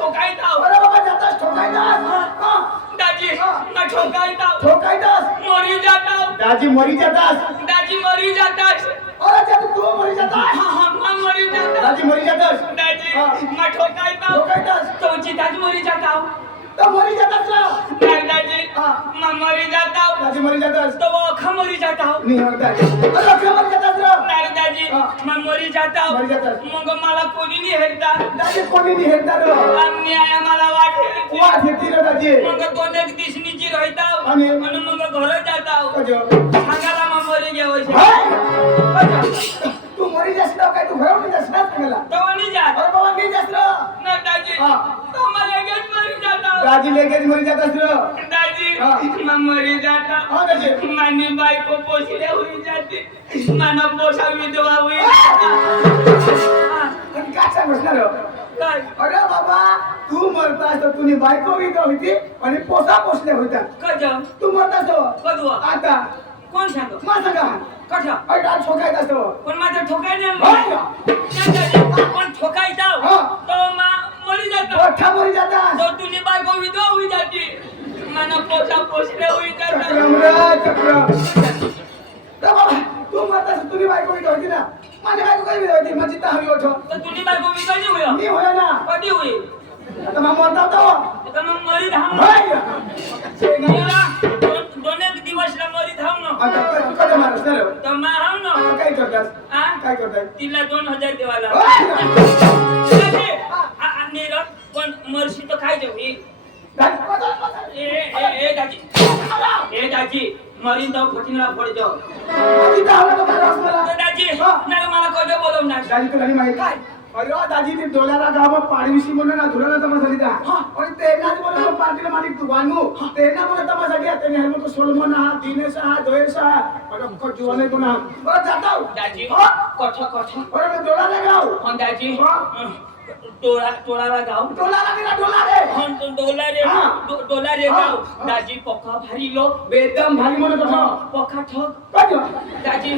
ठोकायताव अरे बाबा जातास ठोकायतास दाजी ना ठोकायताव ठोकायतास मरी जाताव दाजी मरी जातास दाजी मरी जातास अरे जात तू मरी जातास मा मरी जाताव दाजी मरी जातास दाजी ना ठोकायताव ठोकायतास तुमची दाजी मरी जाताव तो मरी जातास ना नाही दाजी मा मरी जाताव दाजी मरी जातास तो अखा मरी जाताव मी दाजी अरे अख्खा मरी जातास ना नाही दाजी मा मरी जाताव मरी जातास मग मला कोणी नाही हेरता दाजी कोणी नाही हेरता रे अन्याय मला वाटेल वाट येते रे दाजी मग दोन एक दिसनीची राहताव आणि मग घर जाताव कजो सांगाला मा मरी घ्यावं हाय तू मरी जास ना काय तू घरावर जास ना सांगायला तो नाही जात अरे बाबा मी जास ना ना दाजी तो मला लगेच मरी जाताव दाजी लगेच मरी जातास रे दाजी मा मरी जाता हा दाजी मानी बायको पोसले होई जाते माना पोसा विधवा होई आणि काय सांगणार काय अरे बाबा तू मरतास तर तुझी बायको विधवा होती आणि पोसा पोसले होत्या कज तू मरतास कदवा आता कोण सांग मा सांगा कशा अरे आज ठोकायतास पण माझं ठोकाय नाही पण ठोकायचा तो मा मरी जाता मोठा मरी जातास तो तुझी बायको विधवा होई जाते माना पोसा पोसले होई जाता चक्र तर बाबा तू मरतास तुझी बायको विधवा होती ना माझी बायको काय विधवा होती माझी तर हवी होतो तर तुझी बायको विधवा नाही होय मी होय ना कधी होई आता मग मरता तो तर मग मरी धाम दोन एक दिवसला मरी धाम ना आता कधी मारस ना तर मा हाव ना काय करतास आ काय करतास तिला 2000 देवाला नीरज पण मरशी तर काय जेवी ए दाजी मरीन तो फटिंगला पड जाओ दाजी नाही मला कधी बोलवणार दाजी तुला नाही माहित काय अरे दाजी ते डोल्याला गाव पाडविशी म्हणून ना धुराला तमाशा दिला आणि तेनाच म्हणून पार्टीला मालिक तू वानू तेना म्हणून तमाशा दिला त्याने हेल्मेट सोलमन हा दिनेश हा जयेश हा अरे को जीवन को ना बरं जाताव दाजी कठ अरे मी डोल्याला गाव हं दाजी टोळाला गाव डोल्याला गेला डोलारे हं डोलारे गाव दाजी पक्का भारी लो बेदम भारी म्हणत होता पक्का ठग काय दाजी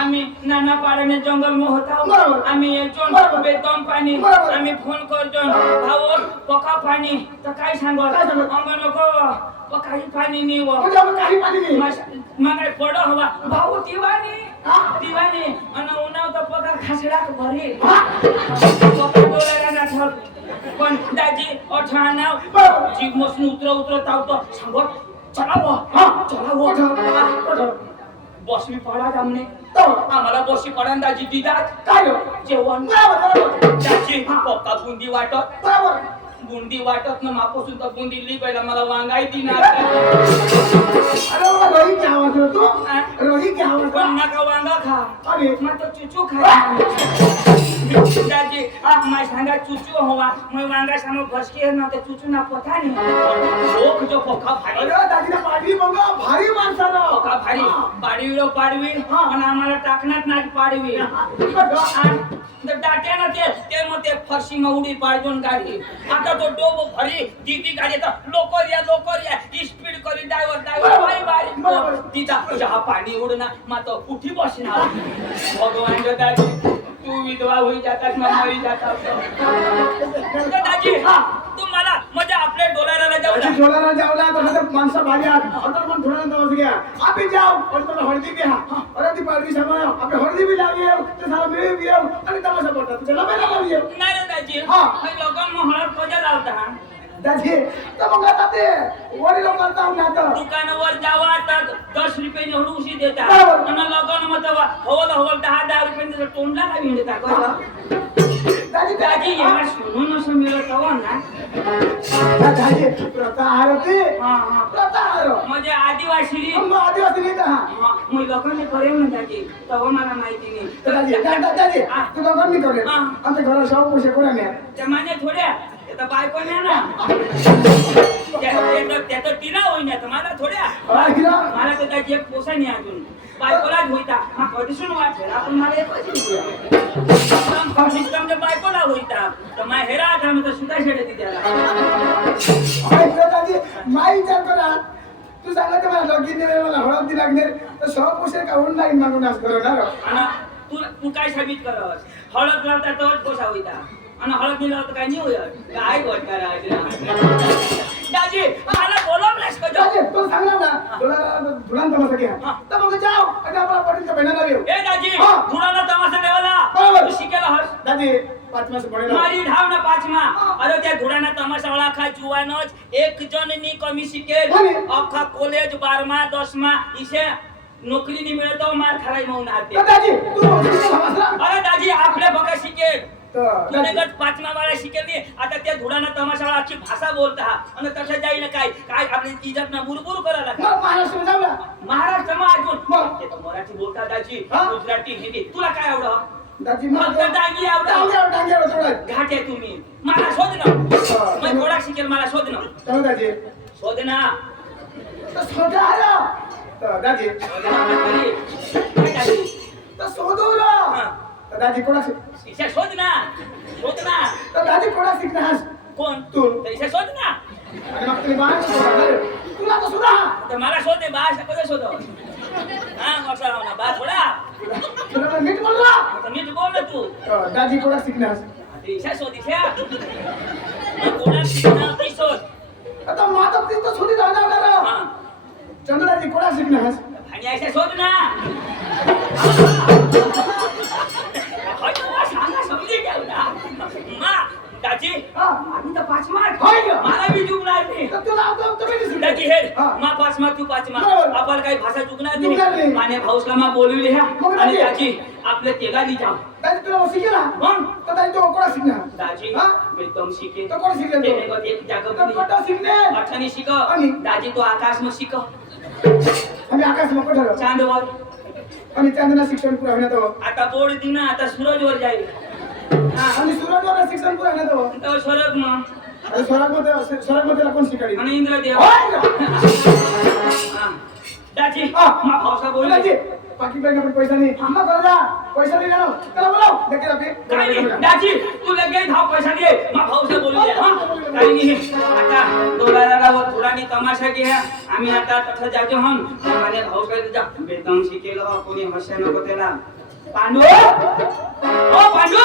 आम्ही नाना पाड्याने जंगल में होता बरोबर आम्ही येचोन बरोबर बेदम पाणी बरोबर आम्ही फोन करतो भाऊ पक्का पाणी तर काय सांगो आम्ही नको पक्का पाणी नाही व काही पाणी नाही मग काय पडो हवा भाऊ दिवानी आणि उन्हाव तर पक्का खासडा भरी पक्का डोलाला ना ठग पण दाजी अठाणाव जीव मसन उतरत आवतो सांगत चला बसवी पडा आमने आम्हाला बसवी पडा दाजी दिदात काय जेवण दाजी पक्का बुंदी वाटत ना मापासून तर बुंदी ली पहिला मला वांगाई दिना अरे रोही क्या आवाज तू रोही क्या आवाज पण नका वांगा खा अरे मग तो चुचू खा दाजी मैं सांगा चुचू हवा मैं वांगा सामो फसके ना ते चुचू ना पता नहीं लोक जो पक्का भारी अरे दादी ना पाडवी बघा भारी माणसाला पक्का भारी पाडवी आणि आम्हाला टाकण्यात नाही पाडवी तर डाट्या ना ते मग ते फरशी मग उडी पाडून गाडी आता तो डोबो भरी दीदी गाडी तर लोकर या स्पीड करी ड्रायव्हर बाई तिथं चहा पाणी उडना मग तो कुठे बसणार भगवान दादी तू विधवा होई जातात मरी जातात दाजी तुम्हाला म्हणजे आपल्या डोलाराला जाऊला तर माणसा भारी आता पण थोडा नंतर गया आम्ही जाऊ और तो हळदी भी हा अरे ती पाडवी समाय आपण हळदी भी लावी ते सारा मिळी भी आणि तमाशा पडतात चला पहिला लावी नाही रे दाजी हे लोकांना हळद कजा लावता दाजी तर मग आता ते वडील करता ना आता दुकानावर जावा तर 10 रुपये हळूशी देता आणि लोकांना मग हवल 10 रुपये तोंडला लावी देता दाजी याला सोनून असं मिळत हवं ना दाजी प्रथा आरती प्रथा आर म्हणजे आदिवासी मग लोकांनी करेल ना दाजी तेव्हा मला माहिती नाही दाजी तू लोकांनी करेल आमच्या घरात शाहू पोषे कोणा नाही त्या माझ्या थोड्या तर बायको नाही ना त्याचं तिला होईना तर मला थोड्या मला तर त्याची एक पोसा नाही अजून बायकोलाच होईता हा कधीसून वाटेल आपण मला एक बायकोला होईता तर मा हेरा आता मी तर सुद्धा शेडती त्याला माई विचार करा तू सांगत मला लगीन मला हळद दी लागणार तर शाहू पोषे का ऑनलाईन मागून आज करणार तू काय साबित करस हळद लावता तोच पोसा होईता आणि हळद दिलं तर काही नाही होईल काय गोट करायचं दाजी मला बोलवलंस का दाजी तू सांगणार ना तुला धुरान तमाशा घ्या हा. तर मग जाओ आणि आपला पटेलच्या बहिणाला येऊ ए दाजी हा. धुराला तमाशा देवाला बरोबर. तू शिकेला हस दादी 5 मास पडेल मारी धाव ना पाचमा हा. अरे त्या धुराना तमाशा वाला खा जुवानच एक जण नी कमी शिकेल आणि? अख्खा कॉलेज 12मा 10मा इसे नोकरी नाही मिळत हो, मार खाराय म्हणून आते दादी तू हसला अरे दाजी आपले बघा शिकेल तर तुने गट 5मा वाला शिकेल नाही आता त्या धुराना तमाशा वाला अख्खी भाषा बोलता आणि तसं जाईल काय काय आपली इज्जत ना बुरबुर करायला मग महाराष्ट्र जाऊ ना महाराष्ट्र मा अजून मग? ते तर मराठी बोलता दाजी हा? गुजराती हिंदी तुला काय आवडत दादी फक्त डांगी आवडत डांग्यावर थोडा घाट आहे तुम्ही मला शोध ना हा. मग थोडा शिकेल मला शोध ना चलो दादी शोध ना तर सोडा आला तर दादी शोध ना काय दाजी? तर सोडवला हा. तर दादी कोणा इशा शोध ना तर दादी कोणा शिकणार कोण तू. तर इशा शोध ना आणि मग तुम्ही बाहेर तुला तर सुद्धा तर मला शोध दे बा कसं शोध हा मोठा ना बा थोडा तुला तर नीट बोलला आता नीट बोल ना तू दादी कोणा शिकणार आता इशा शोध इशा मग कोणा शिकणार ती शोध आता माता तिथं सुधी जाणार करा हा चंद्राजी कोणा शिकणार आणि अशा शोध ना होय ना, सांगा समजी घ्या ना मा दाजी हा. आम्ही तर 5 मार्क होय का? मला बी चुकणार नाही तर तुला आता तुम्ही दिसली. दाजी हे हा. मा 5 मार्क तू 5 मार्क बरोबर. आपण काही भाषा चुकणार चुकणार नाही नाही. माने भाऊसला मा बोलवले ह्या मग आणि दाजी? दाजी आपले तेगाली जा दादी तुला शिकेला मग तर दादी तो कोणा शिकणार दाजी हा? एकदम शिके तो कोण शिकेल ते तो? एक तर जागा कोणता शिकणे अठ्ठानी शिक आणि? दाजी तो आकाश मग शिक आम्ही आकाश मग ठरव चांदवर आम्ही चांदना शिक्षण पुरा होण्यात आहोत. आता बोर्ड दिन आता सूरजवर जाईल हा आणि सुरजवर शिक्षण पुरा होण्यात आहोत. तो स्वर्ग मग आणि स्वरागमध्ये कोण शिकाडी आणि इंद्रदेव होय का? हा. दाजी हा. मा भाऊसा बोलले दादी बाकी बँक आपण पैसा नाही आम्हा करा पैसा नाही ना त्याला बोलाव लेके काय नाही जाते दाजी तू लगेच धाव पैसा दे मा भाऊसा बोलले हा काही नाही आता डोलाला थोडानी तमाशा घ्या आम्ही आता तसं जातो हम माझ्या भाऊसा जा बेदम शिकेल कोणी हस्या नको त्याला पांडू ओ पांडू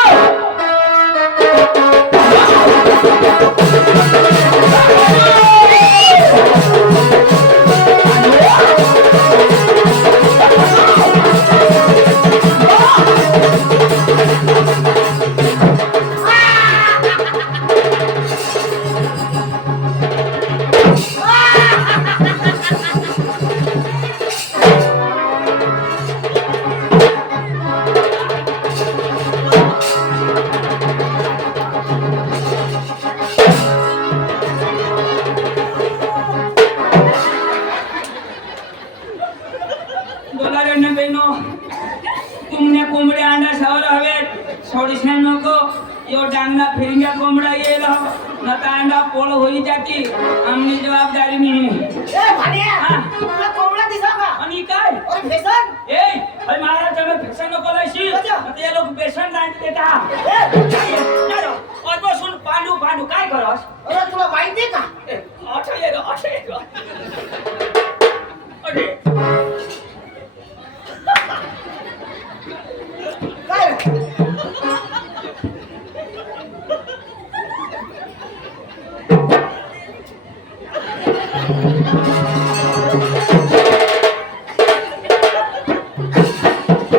डोलाऱ्यांना बहिणो तुमने कोंबड्या अंडा सावर हवेत सोडीशा नको यो डांगना फिरिंगा कोंबडा येईल न तर अंडा पोळ होई जाती आमनी जबाबदारी नाही ए भाड्या हा. तुला कोंबडा दिसा का आणि काय ओय फेसन ए हय महाराज फेशन नको लयशी अच्छा. ते लोक बेसन दांड देता ए बसून पांडू पांडू काय करस अरे तुला माहिती का अच्छा ये अरे काय रे?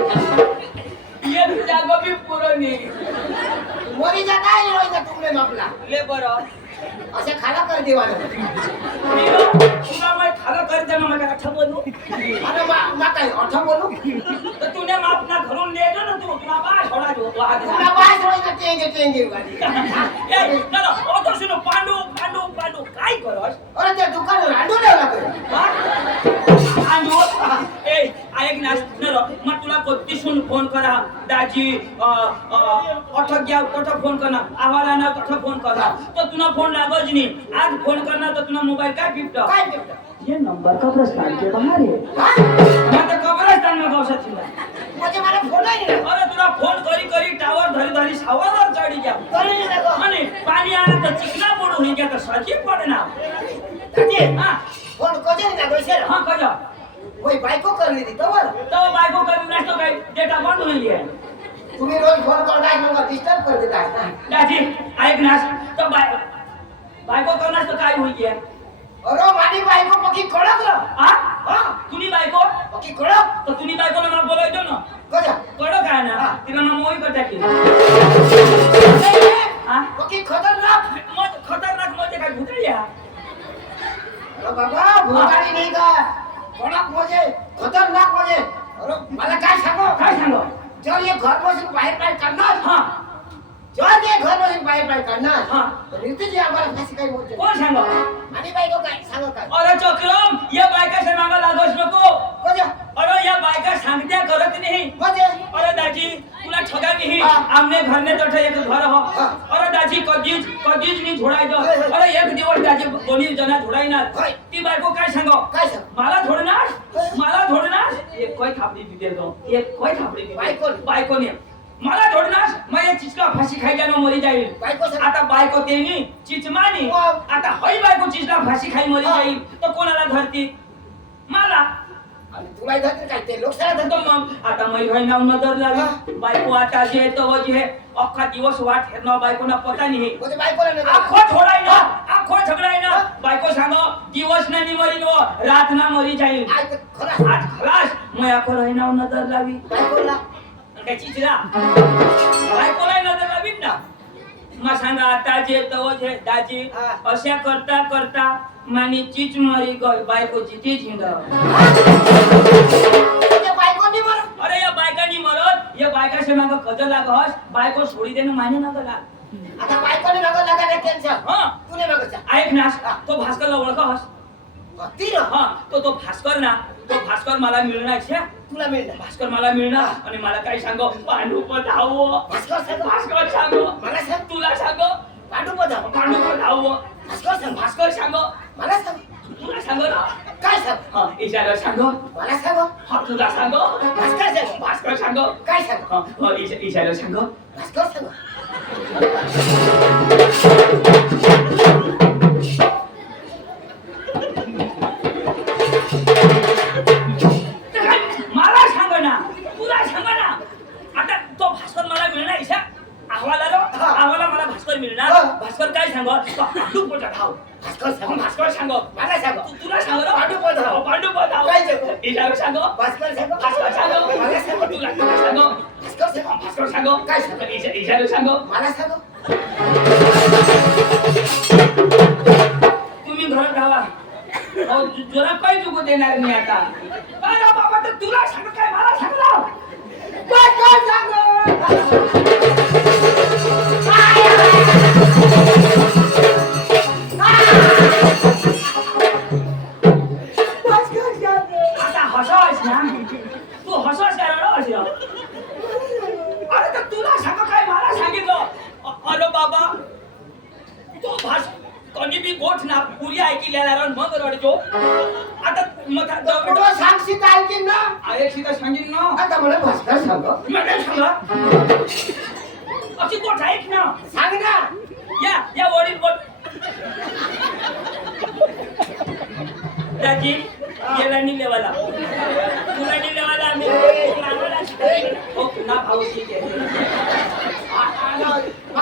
ये जागो भी पुरवणी मोरीचा काय रोयचा तुमने बापला ले बरं असे खाला कर देवाला तुला मैं खाला कर दे मला काय अच्छा बोलू अरे मा काय अर्थ बोलू तर तूने मापना घरून ले ना तू तुला बा छोडा दो तू आज तुला बाय रोयचा टेंगे वाली ए चलो ओ तो सुनो पांडू पांडू पांडू काय करस अरे त्या दुकान रांडू ठेवला तो पांडू ए ऐक ना नरो मग तुला कोत्तीसून फोन करा दाजी अठक घ्या तठं फोन करना आवाला ना तठं फोन करा तो तुला फोन लागोच नहीं आज फोन करना तो तुला मोबाइल काय गिफ्ट काय गिफ्ट ये नंबर कब्रिस्तान के बाहर है हा मैं तो कब्रिस्तान में गौसा थी म्हणजे मला फोन नाही दिला अरे तुला फोन करी करी टावर धरी धरी सावर चढ़ी गया तरी नाही लागो आणि पाणी आला तर चिकना पडू होई गया तर साची पडना दादी हां फोन कोजे नाही लागो शेर हां कजा ओय बायको करली ती तवर तो बायको करी नसतो काय डेटा बंद होई है तुम्ही रोज फोन करताय मग डिस्टर्ब कर देताय ना दाजी ऐक ना तर बायको करणार तर काय होईल यार? अरे माझी बायको पक्की कडक र हा हा तुम्ही बायको पक्की कडक तर तुम्ही बायकोला मला बोलायचो ना कशा कडक आहे ना तिला मग मोही करता की हा पक्की खतरनाक मग खतरनाक म्हणजे काय भुतळी या अरे बाबा भोगाडी नाही का कडक म्हणजे खतरनाक म्हणजे अरे मला काय सांगू काय सांगू जर ये घर बसून बाहेर करणार हा जर ते घर बसून बाहेर करणार हा तर नीतीच आम्हाला फाशी काय बोलते कोण सांगू आणि बायको काय सांग काय अरे चक्रम या बायकाच्या मागा लागोस नको कशा अरे या बायका सांगत्या करत नाही म्हणजे अरे दाजी तुला ठगा नाही हा. आमने घर में तठे एक घर हो हा. अरे दाजी कधीच नाही झोडायचं अरे एक दिवस दाजी दोन्ही जना झोडायणार होय. ती बायको काय सांगो काय सांग मला झोडणार एक कोई थापडी दिली तो एक कोई थापडी दिली बायकोने मला झोडणार मग या चिचका फाशी खायला न मरी जाईल बायको सांग आता बायको तेनी चिचमानी वाव. आता हई बायको चिचका फाशी खाई मरी हा. जाईल तर कोणाला धरती मला आणि तुला इथं काय ते लोकशाही तर मग आता मैघाई नाव नजर लागली बायको आता जे तो जे अख्खा दिवस वाट हेरणं बायकोना पता नाही म्हणजे बायकोला नाही आखो छोडाय ना आखो झगडाय ना बायको सांगो दिवस नाही मरी नो रात ना मरी जाईल आय तर खरा आज खलास मैं आखो राही नाव नजर लावी बायकोला काय चिचरा बायकोला नजर लावी ना मग सांगा आता जे तो जे दाजी हा. अशा करता करता मानी चीच मरी गई बायकोची तीच हिंड ते बायकोनी मर अरे या बायकांनी मरत या बायकाशी माग कद लागस बायको सोडी देणं मान्य नका लाग आता बायकोनी नगर लागायला टेन्शन हा तुने नगरचा ऐक ना तो भास्करला ओळखस तीर हा तो भास्कर ना तो भास्कर मला मिळणार छे तुला मिळणार भास्कर मला मिळणार आणि मला काय सांगो पांडू पधाव भास्कर सांग भास्कर सांगो मला सांग तुला सांगो पांडू पदा पांडू पधाव भास्कर सांग भास्कर सांगो मला सांग तुला सांगो ना काय सांग हा इशारा सांगो मला सांग हा तुला सांगो भास्कर सांग भास्कर सांगो काय सांग हा इशारा सांगो भास्कर सांग मला सांग ना तुला सांग ना आता तो भास्कर मला मिळणार इशा अहवाल आलो अहवाला मला भास्कर मिळणार भास्कर काय सांगो पांडू पधाव भास्कर सांग भास्कर सांगो मला सांग तुला सांगो ना पांडू पधाव पांडू पधाव काय सांगो इशारा सांगो भास्कर सांग भास्कर सांगो मला सांग तुला सांगो भास्कर सांग भास्कर सांगो काय सांगो इशारा सांगो मला सांग तुम्ही घर धावा तुला काही चुकू देणार नाही आता अरे बाबा तर तुला सांग काय मला सांगला भास्कर सांग आता हसास ना तू हसास करायला अशी अरे तर तुला सांग काय मला सांगितलं अरे बाबा तो भास कोणी बी गोठ ना पुरी ऐकलेला मग रडतो आता मग पुढं सांगशील काय की ना अरे सीता सांगेन ना आता मला भास्कर सांग मला सांगा अशी गोठ ऐक ना सांग ना या वडील बोल दाजी गेला नी लेवाला तुला नी लेवाला आम्ही हो ना भाऊ ठीक आहे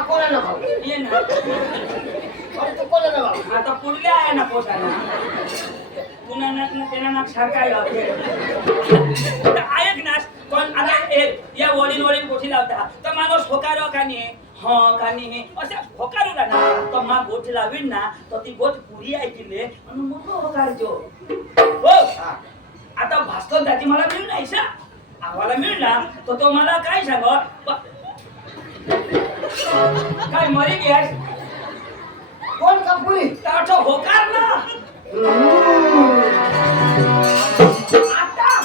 कोणा ना भाऊ ये ना तू कोणा ना भाऊ आता पुढले आहे ना पोटाला पुन्हा त्यांना नाक सारखा आहे ऐक ना पण आता या वडील गोठी लावता तर माणूस होकारो का नाही का नाही असं होकारू ना तर मा गोठी लावीन ना तर ती गोठ पुरी ऐकले आणि मग होकारजो हो आता भास्कर दाजी मला मिळणार ना आम्हाला मिळणार तर तो मला काय सांग काय मरी गॅस कोण कपुरी तर होकार ना आता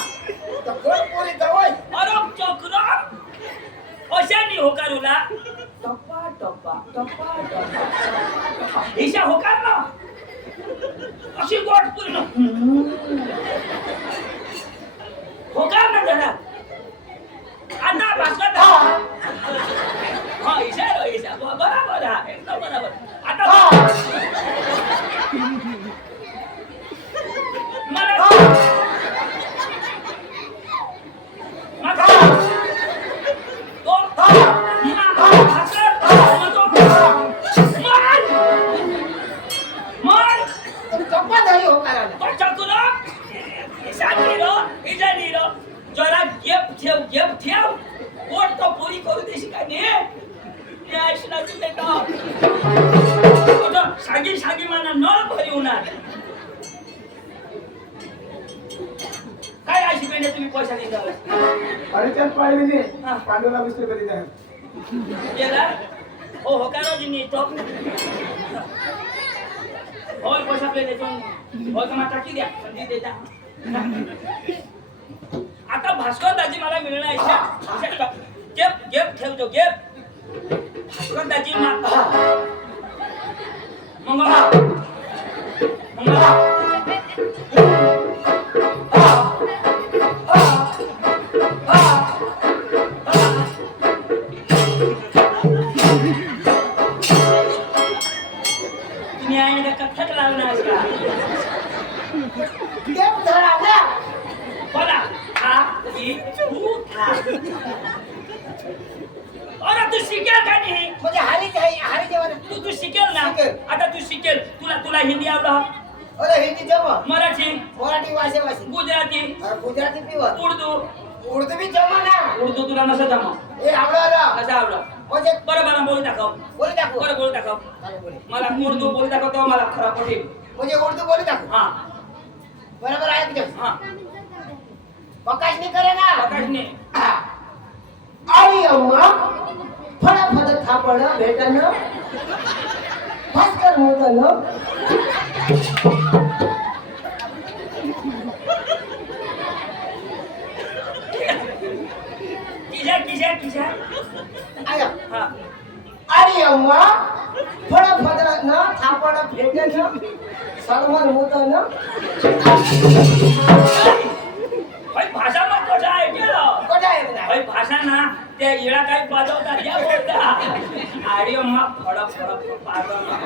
तर कोण पोरी गवय अरे चक्र अशानी होकारूला टप्पा टप्पा टप्पा टप्पा हिशा होकार ना अशी गोट पूर्ण होकार ना जरा आता भास्कर हा हिशा बरोबर आहे एकदम बरोबर आता मला तो ना काय अशी पेंड तुम्ही पैसा नाही द्यावा अरे त्यात पाहिजे हा. पांडुला 20 रुपये दिले आहेत. गेला हो का रोजी नेतो होय पैसा आपले देतो होय का माता की द्या संधी देता आता भास्कर दाजी मला मिळणार इच्छा गेप गेप ठेवतो गेप भास्कर दाजी मंगळा तुम्ही आहे का कथ्थक लावणार का गेम धरा ना. बोला हा ही तू था अरे तू शिकेल का नाही म्हणजे हारी जेवण. तू शिकेल ना शिकेल. आता तू शिकेल तुला हिंदी आवडत अरे हिंदी जमा. मराठी मराठी भाषे गुजराती अरे गुजराती पिवर. उर्दू उर्दू बी जमा ना. उर्दू तुला नसं जमा ए आवडलं. कसं आवडत म्हणजे बरं मला बोलू दाखव बोली दाखव. बरं बोलू दाखव चालेल, बोली. मला उर्दू बोलू दाखव तेव्हा मला खराब पडेल म्हणजे उर्दू बोली दाखव. हा बरोबर आहे तुझं. हा प्रकाश नाही करे ना. प्रकाशने आई अम्मा फळा थापड भेटन भास्कर होतन. किशा आया हा आई अम्मा फळा थापड भेटन सलमान होतन. भाई भाषा मग कशा आहे केलं कोणा आहे ना. भाई भाषा ना त्या येळा काही पाजवतात या बोलता आडी अम्मा फडक फडक पाजवणार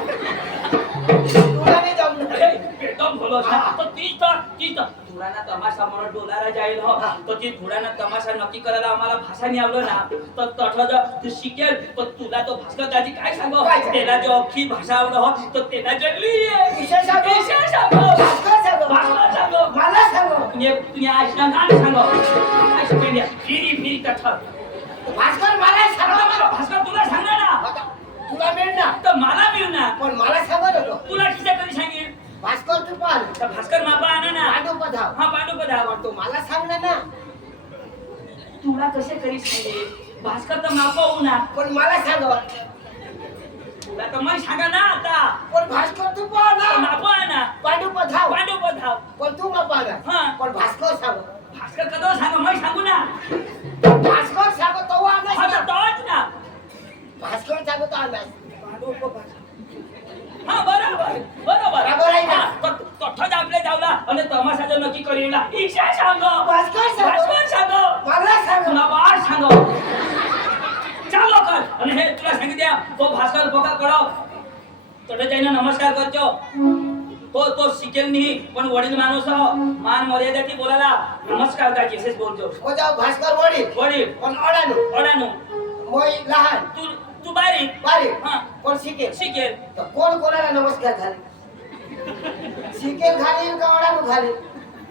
तुला नाही जमलं. एकदम बोलो तो तीच धुराना तमाशा म्हणून डोलारा जाईल हो तर ती धुराना तमाशा नक्की करायला आम्हाला भाषा नाही आवलं ना तर तठं तू शिकेल तर तुला तो भास्कर दाजी काय सांगो त्याला जो अख्खी भाषा आवड हो तर त्याला जगली विशेष सांगो. भास्कर सांगो. भास्कर सांगो मला सांगो. तुम्ही आशना गाणं सांगो काय शिकवल्या फिरी तठं भास्कर मला सांगो. भास्कर तुला सांगा ना आता तुला मिळणार तर मला मिळू ना पण मला सांगत होतो. तुला किसा कधी सांगेल भास्कर तू पाल तर भास्कर मापा आणा ना पांडू पधाव. हा पांडू पधाव पण तू मला सांगणार ना. तुला कसे करी सांगेल भास्कर तर मापा होऊ ना पण मला सांग. तुला तर मग सांगा ना आता पण भास्कर तू पाल तर ना. मापा आणा पांडू पधाव. पांडू पधाव पण तू मापा ना. हा. पण भास्कर सांग. भास्कर कदो सांगा मग सांगू ना भास्कर सांग तो हा आणास तर ना. तोच ना भास्कर सांग तो आणास. हा बरोबर बरोबर आहे ना. तठ्ठच आपले जावला आणि तमाशाचं नक्की करीला इच्छा सांगो भास्कर सांगो. भास्कर सांगो मला सांग. तुला बाळ सांगो चालो कर आणि हे तुला सांगितल्या तो भास्कर बघा कळव तडे त्याने नमस्कार करतो तो शिकेल नाही पण वडील माणूस हो मान मर्यादेची बोलायला नमस्कार दाजी असेच बोलतो माझा भास्कर वडील वडील पण अडाणू ओढानो मोय लहान तू बारीक बारीक हा पण शिकेल. शिकेल तर कोण कोणाला नमस्कार घाले. शिकेल घालील का अडाणू घालील.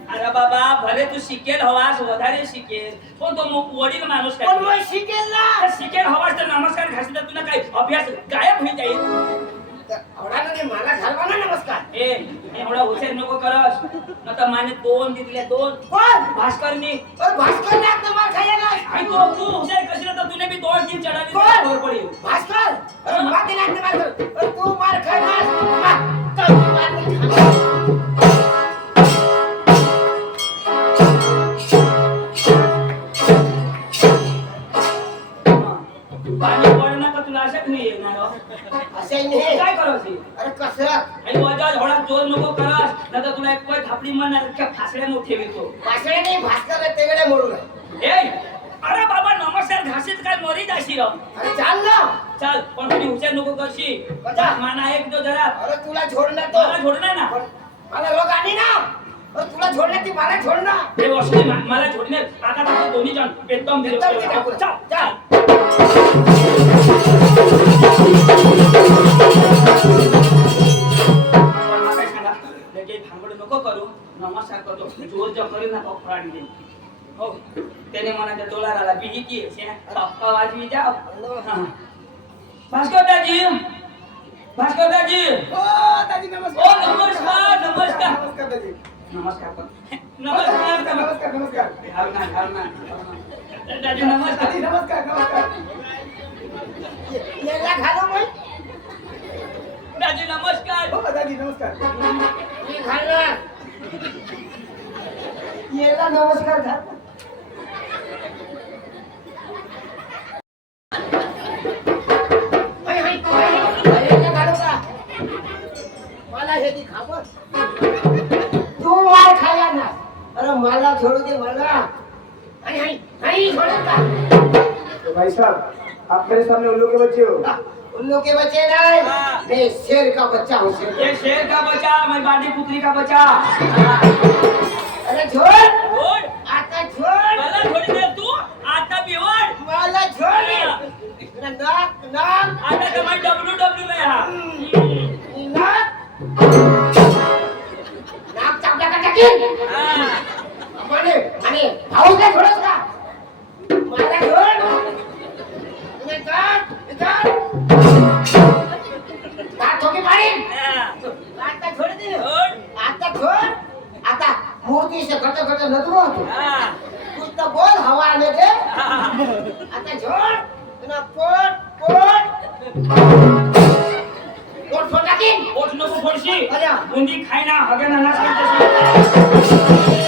अरे बाबा भले तू शिकेल हवास वधारे शिकेल पण तो वडील माणूस पण काय मग शिकेल ना. तर शिकेल हवास तर नमस्कार घासला तुला काय अभ्यास गायब होईल जाईल तर अडाणूने मला घालवा ना नमस्कार. एवढा हुशार नको करस न तर माने 2 दिले 2 कोण. भास्करनी पण भास्कर ना मार खायला ना. ऐको तू हुशार कशी तर तुने बी 2-3 चढावी कोण. खबर पडेल भास्कर अरे माते लागते मार कर. अरे तू मार खायला तर मार नाही खाणार. पाणी पडणार का तुला अशा नाही येणार हो? असं नाही. काय करायची अरे कसरत. आणि वजा झोडा जोर नको करस न तर तुला एक पै थापडी म्हणणार की फासड्या मोठे विकतो भास्कर नाही भास्कर तेगडे मोडू नये. अरे बाबा नमस्कार घासीत काय मरी जाशी र अरे चाल ना. चल पण कोणी हुशार नको करशी कसा? माना एक तो जरा अरे तुला छोडणार तो. मला झोडणार ना पण मला रोग आली ना. अरे तुला छोडणार ती मला छोडणार. हे वर्षी मला झोडणार आता तर दोन्ही जण एकदम दिले एकदम दिले. चल चल पण मला काय सांगा लगे भांगड नको करू नमस्कार करतो जोर जो करीन ना तो फराडी देईन हो त्याने मनाच्या डोलाराला बिहिती पप्पा वाजवी जाओ भास्कर दाजी भास्करदाजी ओ दाजी ओ नमस्कार. नमस्कार नमस्कार नमस्कार दाजी. नमस्कार पण नमस्कार नमस्कार नमस्कार. दाजी नमस्कार दाजी नमस्कार नमस्कार. याला घालू मग दाजी नमस्कार हो दाजी नमस्कार. मी घालणार याला नमस्कार घाल याला घालू का मला हे ती खाबर तू वाय खाया ना अरे मला छोडू दे मला आणि हाई छोडू का तो भाई साहब आप मेरे सामने उल्लू के बच्चे हो. उन लोग के बच्चे नहीं हाँ। मैं शेर का बच्चा हूँ शेर ये शेर का बच्चा मैं बाडी पुत्री का बच्चा अरे छोड़ छोड़ आता छोड़ मला थोडी देर तू आता बिवड मला छोड़ नाक नाक आता तर मैं डब्ल्यू में हा नाक नाक चापला का टाकीन हा. माने माने भाऊ काय छोडस का मला छोड़ तुम्ही काट ठोके मारीन हा. आता छोड़ दे छोड़ आता छोड़ आता मूर्ति से घट घट नदरो हा. कुछ तो बोल हवा आने दे आता छोड़ ना कोट कोट कोट फोटा की पोट नको फोडशी अरे. बुंदी खाय ना हवे ना नाश करतेस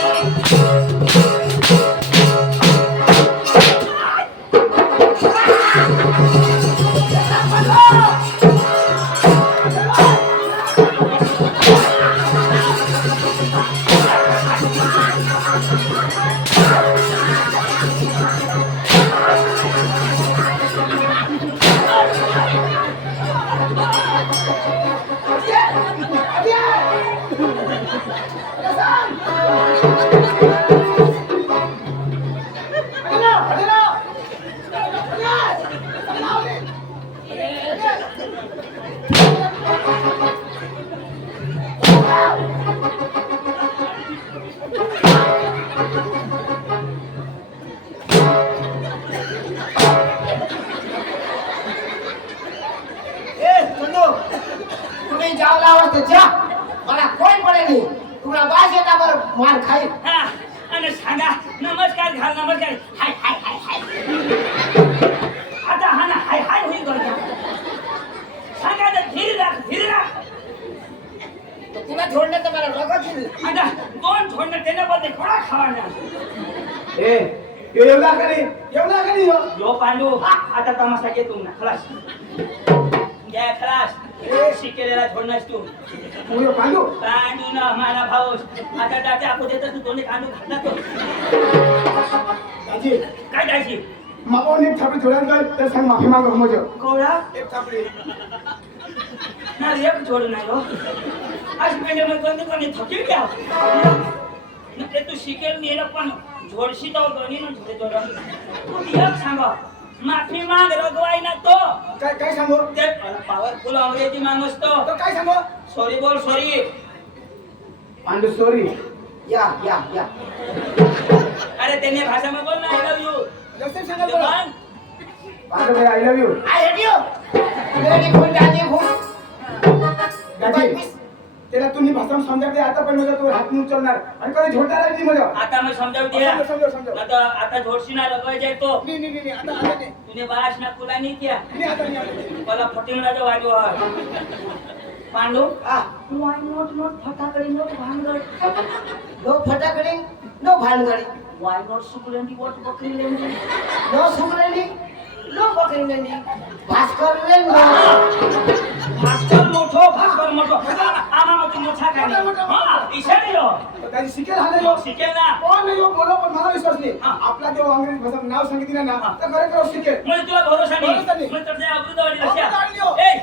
ए चंदू तुम्ही जाओ लावा तो जा मला कोई पडे नाही तुला बास येता बर मार खाई हा. आणि सांगा नमस्कार घाल नमस्कार हाय हाय हाय हाय आता हा ना हाय हाय होईल बरं सांगा तर धीर राख तो तुला छोडणं तर मला रगत येईल आता दोन छोडणं त्याने बदले थोडा खावा ना ए यो एवढा करी हो. यो पांडू आता तमाशा घे तू ना खलास घ्या खलास शिकेलेला छोडणास तू मग यो पांडू पांडू ना माझा भाऊ आता दाते आपण देतो तू दोन्ही कांडू घातला तो दाजी काय द्यायची मागून एक थापी थोड्या वेळ तर सांग माफी मागो मजा. कवडा एक थापडी. ना एक छोड नाही हो आज पेंडे मध्ये कोणी थकील घ्या ते तू शिकेल नेलं पण झोडशी तो गणी ना झोडे जोडा तू एक सांगा माफी माग रगवाई ना तो काय सांगू ते पॉवरफुल अंग्रेजी माणूस तो तो काय सांगू सॉरी बोल सॉरी पांडू सॉरी. या या या अरे त्याने भाषा में बोल ना आई लव यू जसं सांगाल बोला. जवान पांडू भाई I love you. I hate you मेरी फुल डाली फुल दाजी त्याला तुम्ही भाषा समजावते आता पण मला तू हात नाही उचलणार आणि कधी झोडणार नाही मजा. आता मैं समझाऊ दिया समजाव. आता झोडशी ना लगवाई जाए तो नाही आता नाही. तूने बाश ना खुला नहीं किया नाही आता नाही. मला फटिंगला जो वाजो पांडू आ वाय नॉट फटाकडी नॉट भांगड नो फटाकडी नो भानगडी वाय नॉट सुकुलेंडी वॉट बकरी लेंडी नो सुकलेली नो बकरीलेली भास्कर नो भास्कर मोठो आमा मत मोठा काय हां इशारे यो दाजी शिकेल हा नाही. शिकेल ना कोण नाही हो, बोलो पण मला विश्वास नाही. हा. आपला जेव्हा अंग्रेजी भाषा नाव सांगितलं ना तर खरं शिकेल. म्हणजे तुला भरोसा भरोसा नाही नाही. म्हणजे तुझ्या अमृतवाडी अमृतवाडी लक्षा हो. ए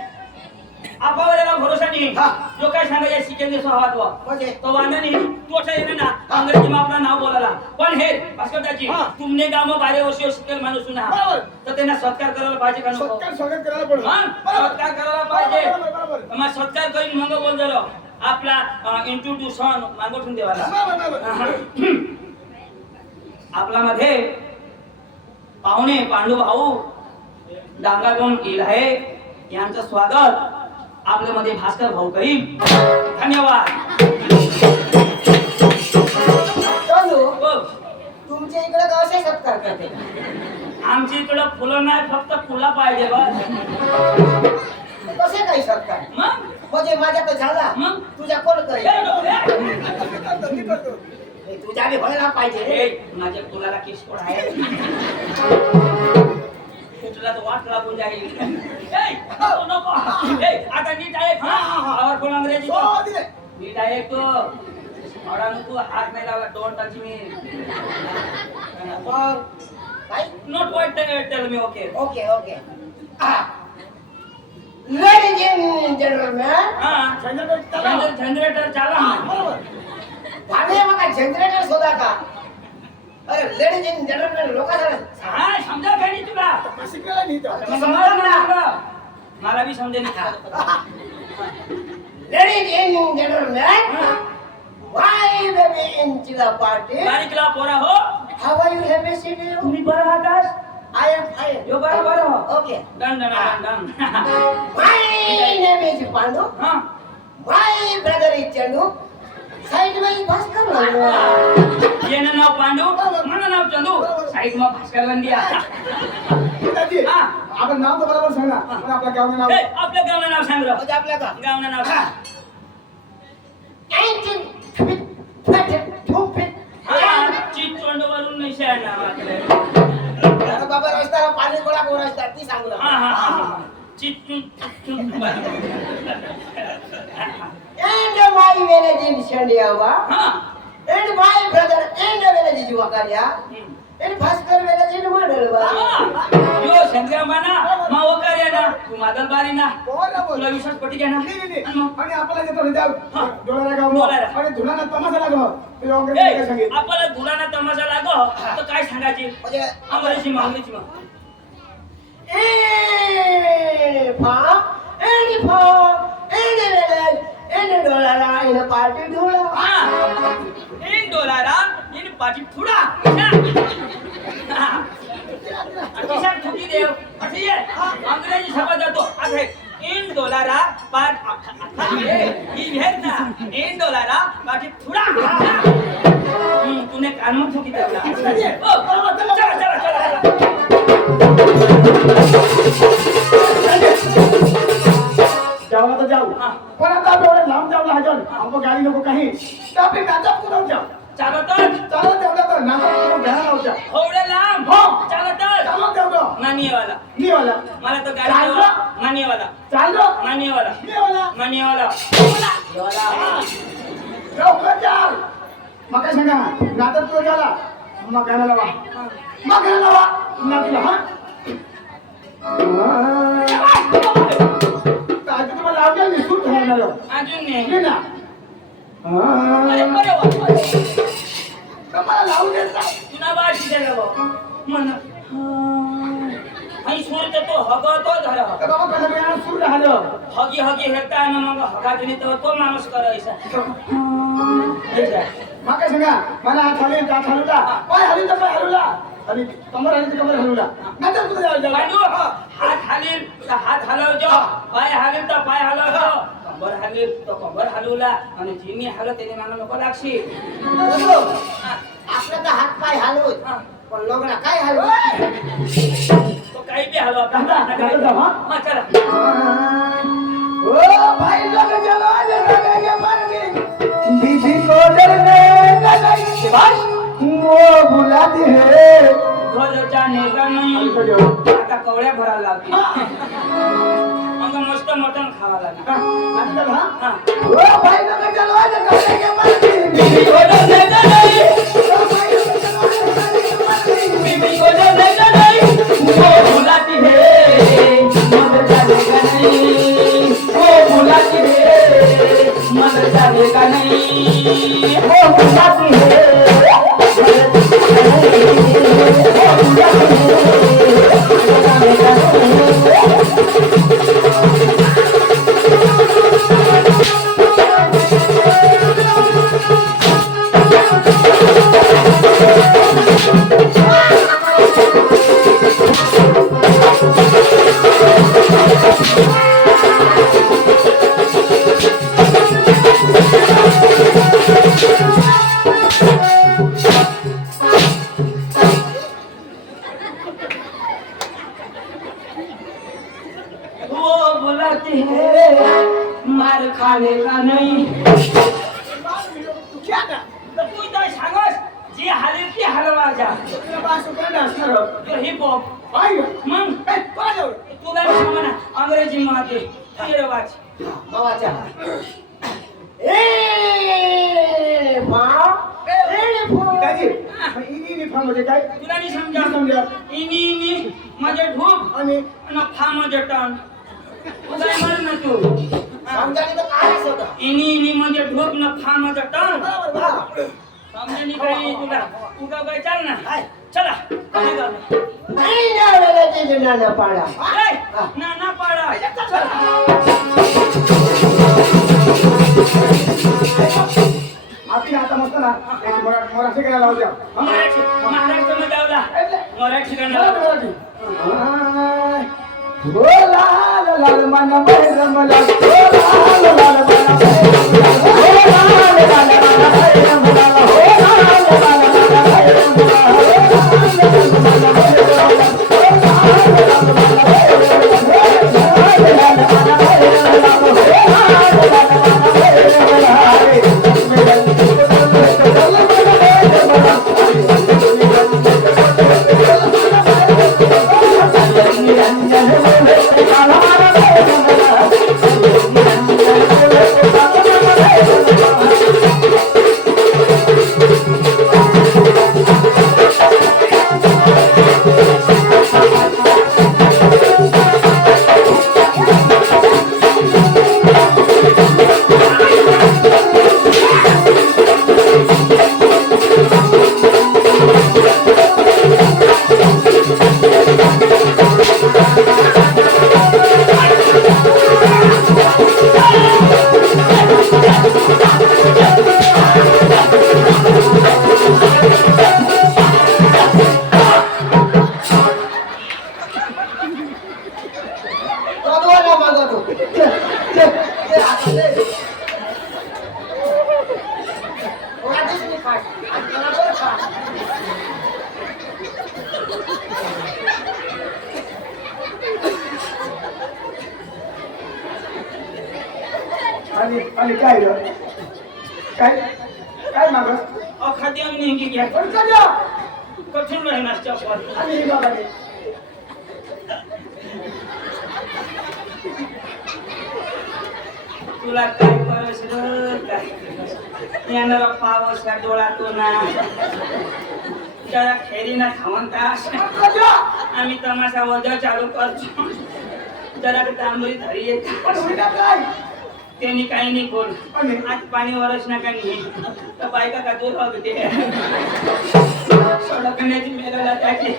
आपावलेला भरोसा नाही हा. जो काय सांगायचे शिकेल स्वभावात वा म्हणजे तो वांदा नहीं तू अच्छा येणे ना अंग्रेजी में अपना नाव बोलाला पण हे भास्करदाजी हा. तुमने गाव में 12 वर्ष शिकेल माणूस ना बरोबर. तर त्यांना सत्कार करायला पाहिजे का नको स्वागत करायला पडलं. मग सत्कार करायला पाहिजे बरोबर. मग सत्कार करून मग बोल झालो आपला इंट्रोड्यूशन मागवून देवाला आपला मध्ये पाहुणे पांडू भाऊ डांगागम इलाहे यांचं स्वागत आपल्यामध्ये भास्कर भाऊ करीम. धन्यवाद. चलू हो. तुमच्या इकडे कसे सत्कार करते आमच्या इकडं फुलं नाही, फक्त फुला पाहिजे बस. कसे काही सत्कार मग म्हणजे माझ्याकडे झाला मग? तुझ्या कोण करेल मी करतो. तुझ्या बी व्हायला पाहिजे ए, माझ्या फुलाला किस कोड आहे. तुला तर वाट लागून जाईल. ए, नको, नको. ए, आता नीट आहे. आवाज कोण अंग्रेजी हो, तो? दिले. नीट आहे तो. आवडा नको, हात नाही लावला. Don't touch me. मग काय नॉट वाईट tell me. Okay. Okay okay ladies end gentleman हा. जनरेटर चाला ना. बरोबर. भाडे बघा जनरेटर शोधा का अरे लेडीज एंड जेंटलमॅन लोकांना हा, समजा काही तुला. शिकलेला नाही तो. मग समजा मला. मला बी समजेल. Ladies end gentleman my baby in chilla party बारीकला पोरा हो. How are you happy city तुम्ही बरं आहात? आय एम फाईन यो बरं हो. Okay done done done done. My name is Pandu हा. माय ब्रदर इज चंदू साइड में इज भास्कर येणं नाव पांडू, म्हणं नाव चंदू. साईड मग भास्कर लंडिया. दादी, हा. आपण नाव तर बरोबर सांगा पण आपल्या गावचं नाव ए, आपल्या गावनं नाव सांग रं. म्हणजे आपल्या का गावनं नाव सांग. चिचोंडवरून नाही शाळा नावाकडे. बाबा रस्त्याला पाणी गोळा करून रस्ता ती सांगू हा हा हा हा. चिचून. And my village in Shandiyawa, हा. and my brother and village is Wakaria, and Bhaskar village in Madalwa. यो संग्रामाना मावकार्या ना तू मादलबारी ना बरोबर. तुला विश्वास पटी घ्या ना. नाही, नाही, आणि मग? नाही. आणि आपल्याला येतो हृदय हा. डोळ्याला गाव डोळ्याला. आणि धुलाना तमाशा लागो ते वगैरे ए, काय सांगेल आपल्याला धुलाना तमाशा लागो तर काय सांगायची? म्हणजे अंग्रेजी मागणीची मग. and village, and Dollara in a party Dola. हा. इन डोलारा इन पाठी थुडा. अतिशय ठुकी देव. अशी आहे. अंग्रेजी शब्द जातो. आता हे इन डोलारा पाठ ही भेट ना. इन डोलारा पाठी थुडा. तूने कान मग ठुकी देवला. चला चला चला. जाऊला तर जाऊ हा. पण आता आपण एवढे लांब जाऊ लागल आपण गाडी नको काही तर आपली नाचाप कुठं जाऊ चालतच. चालत तेवढा तर नाचाप कुठं घ्यायला लावच्या एवढे लांब. हो. चालतच. चालत तेवढं मानियवाला. मी वाला मला तो गाडी चाललं. मानियवाला. चाललो मानियवाला. मी वाला मानियवाला. लवकर चाल मग काय सांगा नाचात तुला गेला मग गाणं लावा मग गाणं लावा नाचला हा आज तुम्हाला लावल्या निसून घालणार अजून नाही. मी ना अरे बरे वा. तुम्हाला लावून देत नाही तुला बाशी द्यायला भाऊ. म्हण. आणि सूर तर तो हगतो धरा. तर बाबा कसं काय सूर राहिलं हगी हगी हेरता आणि मग हगाची नाही तर तो माणूस करायचा. मग काय सांगा मला हात हलवून हात हलवला पाय हलवून तर पाय हलवला आणि कमर हलवली तर कमर हलवला नंतर कुठे पांडू, जाऊ हात हालील तर हात हलवजो. पाय हालील तर पाय हलवजो. कंबर हालील तर कंबर हलवला आणि जिनी हलव त्याने मला नको लागशी. आपला तर हात पाय हलवत पण लोगडा काय हलवत तो काही बी हलव आपला. हा, चला. ओ भाई लोग चलो जगाने मरने दीदी को डरने का नहीं शिवाज, वो बुलाती है घर जाने का नहीं. आता कवड्या भरायला लागतील. मग मस्त मटण खावा लागणार. हा. ओ भाई लोग चलो जगाने मरने बीबी को डरने का नहीं. ओ भाई लोग चलो जगाने मरने बीबी को डरने का नहीं. वो बुलाती है मर जाने का नहीं. वो बुलाती है मर जाने का नहीं. वो बुलाती है मार खाने का नहीं तू क्या ना तर तू तर सांगस जी हालेल ती हलवा जा तुला बास उकळलं असणार हो. तो हिप हॉप आई गं. मग ए, कोणाजवळ? तुला म्हणा अंग्रेजी मध्ये तू ये रे वाच मावाच्या ए मा ए फो दाजी इनी म्हणजे काय तुला नाही समजा समजा इनी इनी म्हणजे धूप आणि आणि फा म्हणजे टन तुला म्हण ना तू समजाने तर काय होतं इनी इनी म्हणजे धूप न फा म्हणजे टन बरोबर हा समजा नाही तुला तू का काय चाल ना चला काय झालं नाही ना रे ते ना पाडा ए, ना ना पाडा आपली आता मस्त ना एक मराठी गाणं लावू द्या हा? महाराष्ट्र मध्ये आवला मराठी गाणं मराठी, लाव. मराठी. ओ लाल लाल मन बैरम लाल ओ लाल लाल मन बैरम लाल ओ लाल लाल मन बैरम लाल ओ लाल लाल मन बैरम लाल ओ लाल लाल मन बैरम लाल ओ लाल लाल मन बैरम लाल ओ लाल लाल मन बैरम आणि काय रे? काय काय मागस अखाद्य नेमकी घ्या पण का कठीण राहणार चपल आणि हे बाबा तुला काय करस र काय येणारा पावस या डोळ्यातून त्याला खेरीना खावण तास आम्ही तमाशा वजा चालू करतो जरा तांबरी धरी येत पण उलटा काय त्यांनी काही नाही बोल आज पाणी वरच नका नाही तर बायका का दूर बघते सडकण्याची मेळायला त्याची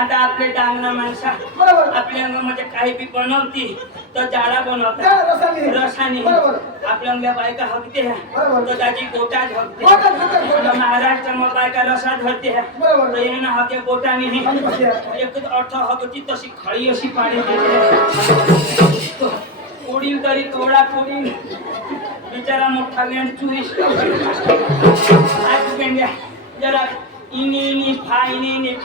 आता आपले डांगना माणसा बरोबर आपल्या अंगामध्ये काही बी बनवती तर जाळा त्या बनवतात रसाने रसाने बरोबर आपल्या अंगल्या बायका हकते बरोबर. तर त्याची गोटा झकते गोटा. महाराष्ट्र मग बायका रसा धरते बरोबर. तर यांना हके बोटाने आणि कशी आहे? एक अर्थ हकती तशी खळी अशी पाडी पुढील तरी कवडा पुढील बिचारा मोठा लेंड चुरीस आज पेंड्या जरा इनी इनी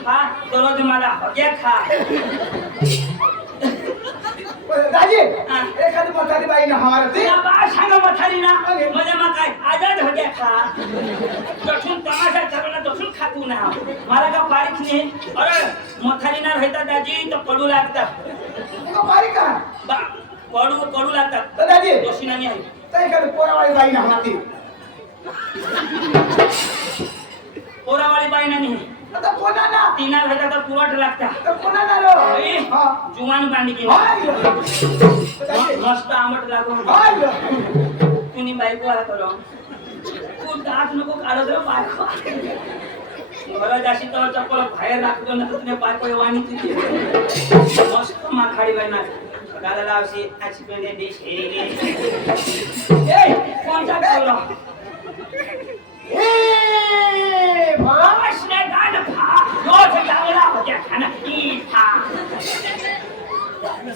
फा दररोज मला हग्या खा दाजी हा. एखादी म्हातारी बाई ना हमारती तुला बा सांगा मथारी ना अरे. म्हणजे मग काय आजाद हग्या खा तसून तमाशा चालवला तसून खातू ना मला का पारीख नाही अरे मथारी ना राहता दाजी तर पडू लागतात बारी का बा पडू लागतात तर दाजी दोषी नाही आहे तर एखादी पोरावाळी बाई ना हमारती पोरावाळी बाई नाही आता कोणा ना तिना भेटा तर पुरट लागता तर कोणा ना रो ए, हा जुवान बांडकी हाय दाजी मस्त आंबट लागून हाय तुम्ही बायको आला करो तू दात नको काढत रे बायको घरात जाशी तर चप्पल बाहेर राखतो ना तर तुम्ही बायको वाणी तिथे मस्त माखाडी बायना गाला लावशी आची पेंडे डिश ए कोणता बोला ए बाबाश ने गाड फा रोज चांगला होत्या खाना ई फा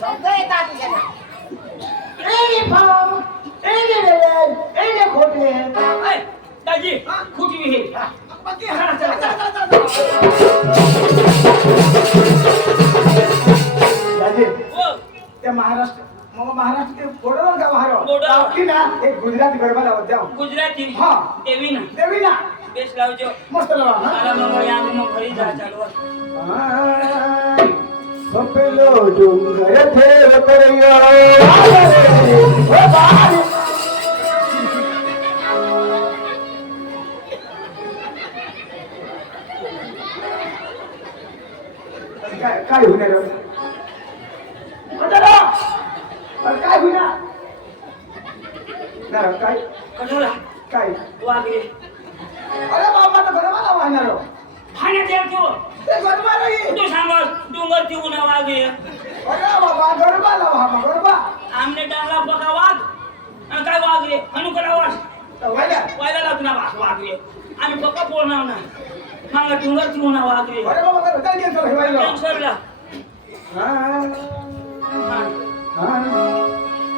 शब्द येतात तुझ्याला ए भाऊ ए रे ए खोटले ए दाजी खुटी हे बाकी चला, चला, चला. दाजी ओ त्या महाराष्ट्र मग महाराष्ट्र ते बोर्डर गाव हारो बोर्डर बाकी ना एक गुजराती गरबा लावत जाओ ગુજરાતી હા. દેવી ના देवी ना બેસ લાવજો मस्त लावा हा? મારા મમ્મી આંગમાં ભરી જા ચાલો સપેલો ડુંગર થેવ કર્યો ઓ બાર काय होणार काय होणार ना काय કઢોળા काय વાગરે अरे बाबा तो गरबा वाहणार ખાને તેલ તો ते गरबा नाही તું સાંભળ ડુંગર થી ઉના વાગે अरे बाबा गरबा लावा गरबा આમને ડાંગલા બકા વાગ અને काय વાગરે અનુ કરાવાસ वाल्या વાયલા લાગના વાસ વાગરે આમે બકા બોલનાવ ના માંગા ડુંગર થી ઉના વાગરે अरे बाबा गरबा काय चल हेवायला ટેન્શન લા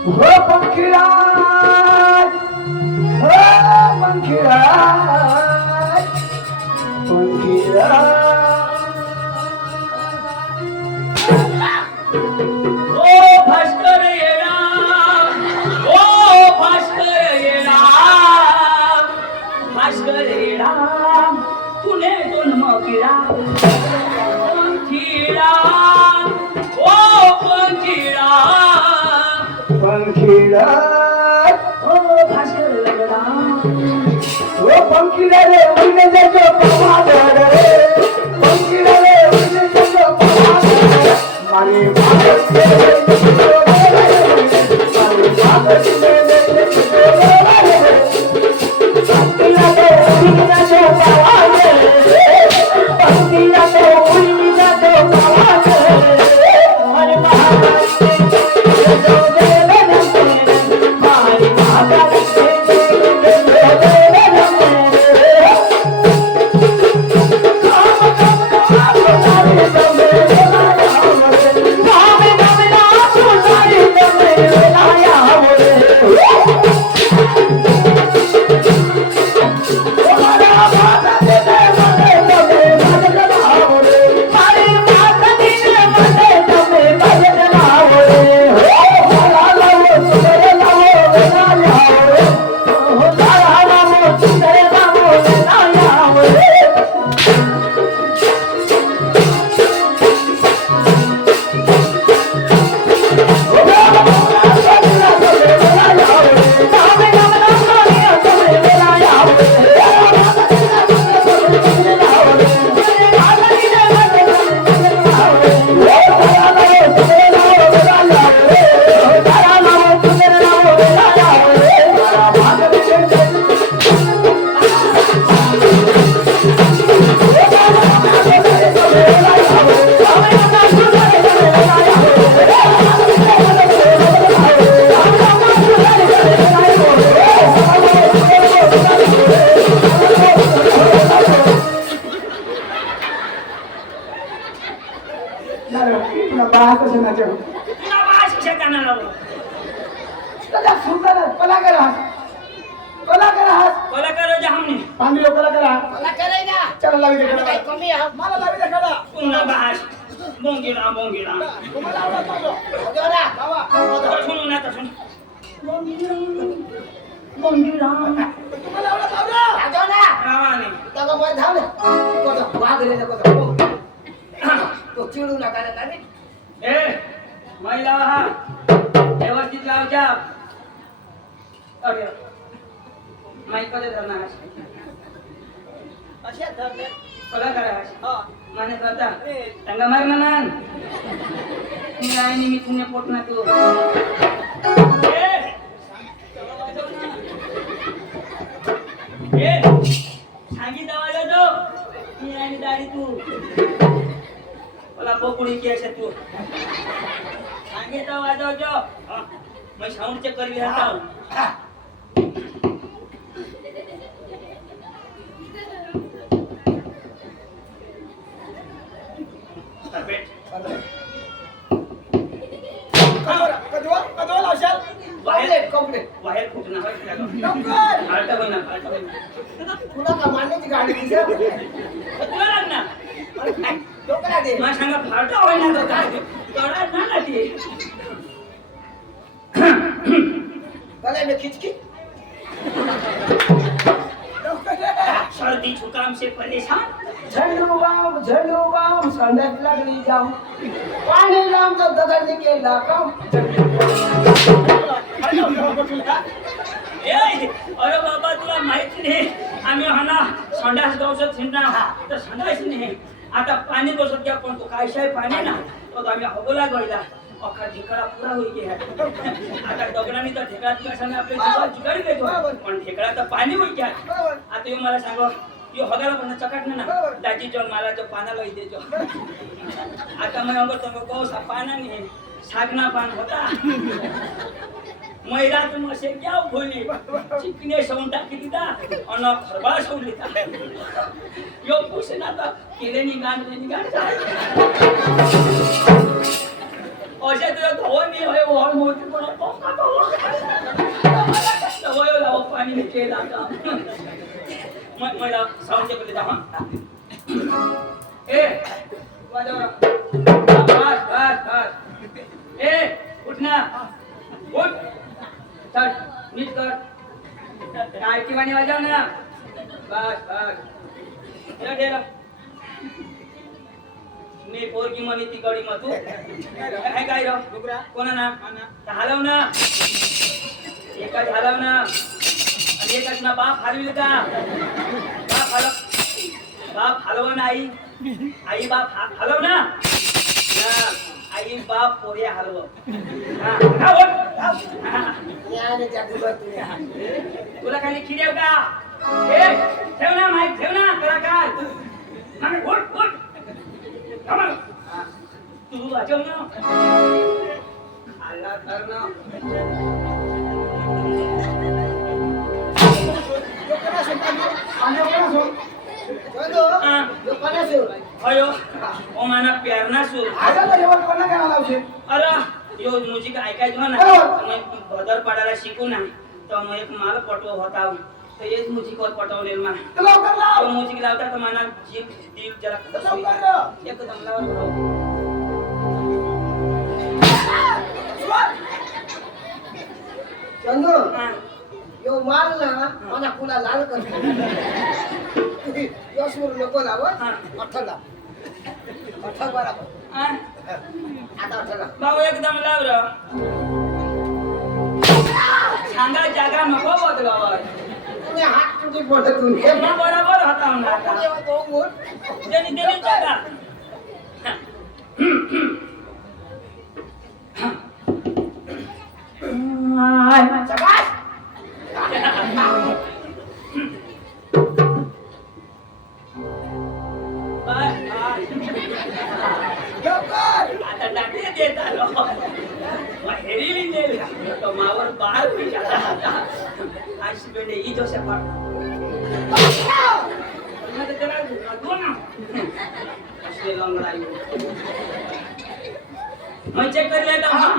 हो पंखीराज हो पंखीराज पंखीराज ओ भास्कर येला ओ भास्कर येला भास्कर येला तूने दोन मगिरा पंखीरा ओ पंखीरा पंखीराज ओ भास्कर येला हो पंखीराज उडने जातो पवार रे पंखीराज उडने जातो पवार मारे भारत के मारे भारत के व्यवस्थित लावजा अरे माईक मध्ये धरणार अशा धरले कलाकार माने करता तंगा मार नान मी राणी मी तुने पोट ना तू ए सांगी दवाला दो मी राणी दाढी तू मला बोकुडी की असे तू सांगे दवाजो जो मैं साउंड चेक कर लिया था बाहेर फुटणार तुला का मान्याची गाडी दिसत तुला लागणार डोकला दे मला सांगा फाटा होईल ना काय कळणार ना ती गले में खिचखिच सर्दी जुकाम से परेशान झंडू बाम संडत लगली जाम पाणी लांब तो दगड निकेला काम अरे बाबा तुला माहिती नाही आम्ही हाना संडास गवसत थिंडा तर संडास नाही आता पाणी बसत घ्या पण तो कायशाय पाणी ना तो आम्ही हगोला गयला अख्खा ढेकळा पुरा होई गे आता दगडाने तर ढेकळा कशाने आपले जीवा जुगाडी देतो पण ढेकळा तर पाणी होई घ्या आता येऊ मला सांगो यो हगाला पण चकाटना ना दाजी जो मला जो पानाला देतो आता मैं अंगो तो गौसा पाना नहीं सागना पान होता महिला तुम असे क्या बोली चिकने सौन टाकी दिदा अन खरबा सौन लिता यो पुसना तर केले निगान असे तुला धवन नाही होय वॉल मोठी पण पोका तो वयो लाव पाणी ने केला का महिला साउंड चेक ले जा ए वाजव बस ए उठना उठ चल नीट कर टाळकी वाणी वाजव ना बस ये डेला मी पोरगी म्हणी ती गडी मग तू काय रो कोणा ना हलव ना एकच हलव ना आणि एकच ना बाप हलविल का बाप हलव ना आई बाप हलव ना आई बाप पोरे हलव तुला खाली खिरेव का ठेव ना माहित ठेव ना तुला काय उठ उठ तू वाजव ना खाल्ला तर ना अयो ओ माना प्यारना सु अरे यो म्युझिक ऐकायचो ना मग भदर पाडायला शिकू ना तर मग एक माल पटव होता तर हेच म्युझिकवर पटवले मा तो म्युझिक लावता तर मला जीभ दिल जरा एकदम लावर चंदू यो माल ना मला पुला लाल करतो यो सूर नको लाव अठ्ठल लाव अठ्ठल बराबर आता अठ्ठल लाव भाऊ एकदम लाव र सांगा जागा नको बदलावर तुम्ही हात तुझी पडतून हे मग बरोबर होता ना तो मूड देनी जागा शाबास आता टाकले देत आलो हेरी भी दे तो मावर बाहर भी जाता आज बेटे ई जो से पड़ मैं तो तेरा दो ना असली लंगड़ाई मैं चेक कर लेता हूं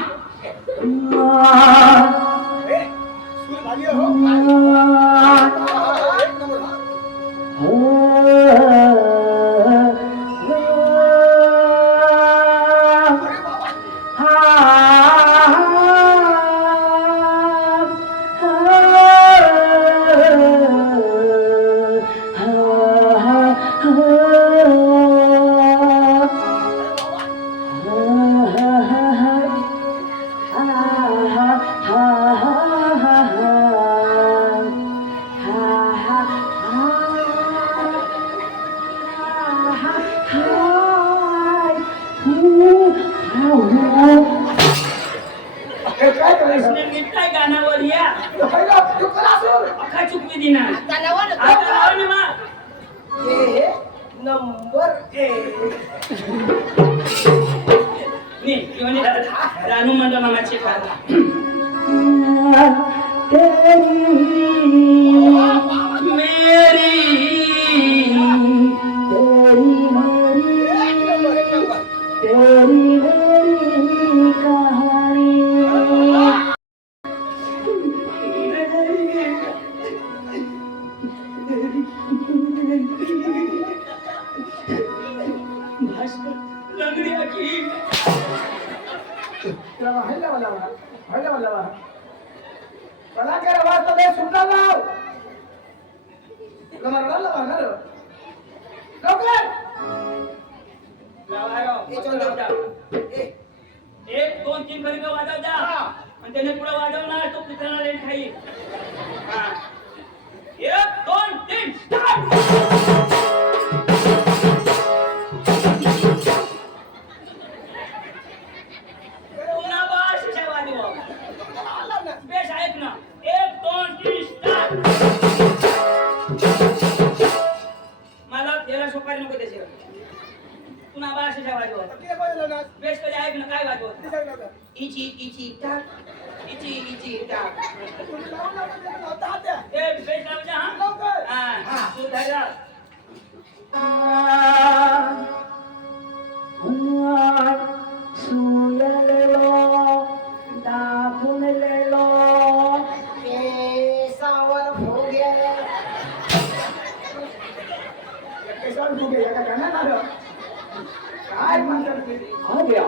सूर्य भाली हो एक नंबर इसने मिठाई गाना बोलिया अखा चुकवी दी ना गानावर आता लाव ना मा ये नंबर 1 नी किवनी रानू मंडळ नामाची खाला मेरी मला काय आवाज तो सुद्धा लाव तुला मरणाला लावणार लवकर ए चंदू ए 1 2 3 करी वाजव जा आणि त्याने पुढे वाजवणार तो कुत्र्याला लेट खाईल. 1 2 3 स्टार्ट. पुन्हा बाशीच्या वाजव. बेस ऐक ना 1 2 3 स्टार्ट. मला त्याला सोपारी नको त्याचे पुन्हा बाशीच्या वाजव. ते बोललो ना बेस कधी ऐक ना काय वाजव. ते सांग ना इची इची टाक इची टाक. तुम्ही लावून लावता हात्या ए बेस लाव जा हा. लवकर हा तू धरा. केसावर भोगे कैसा फुगे या का गाणं आलं काय म्हणतात ते आ गया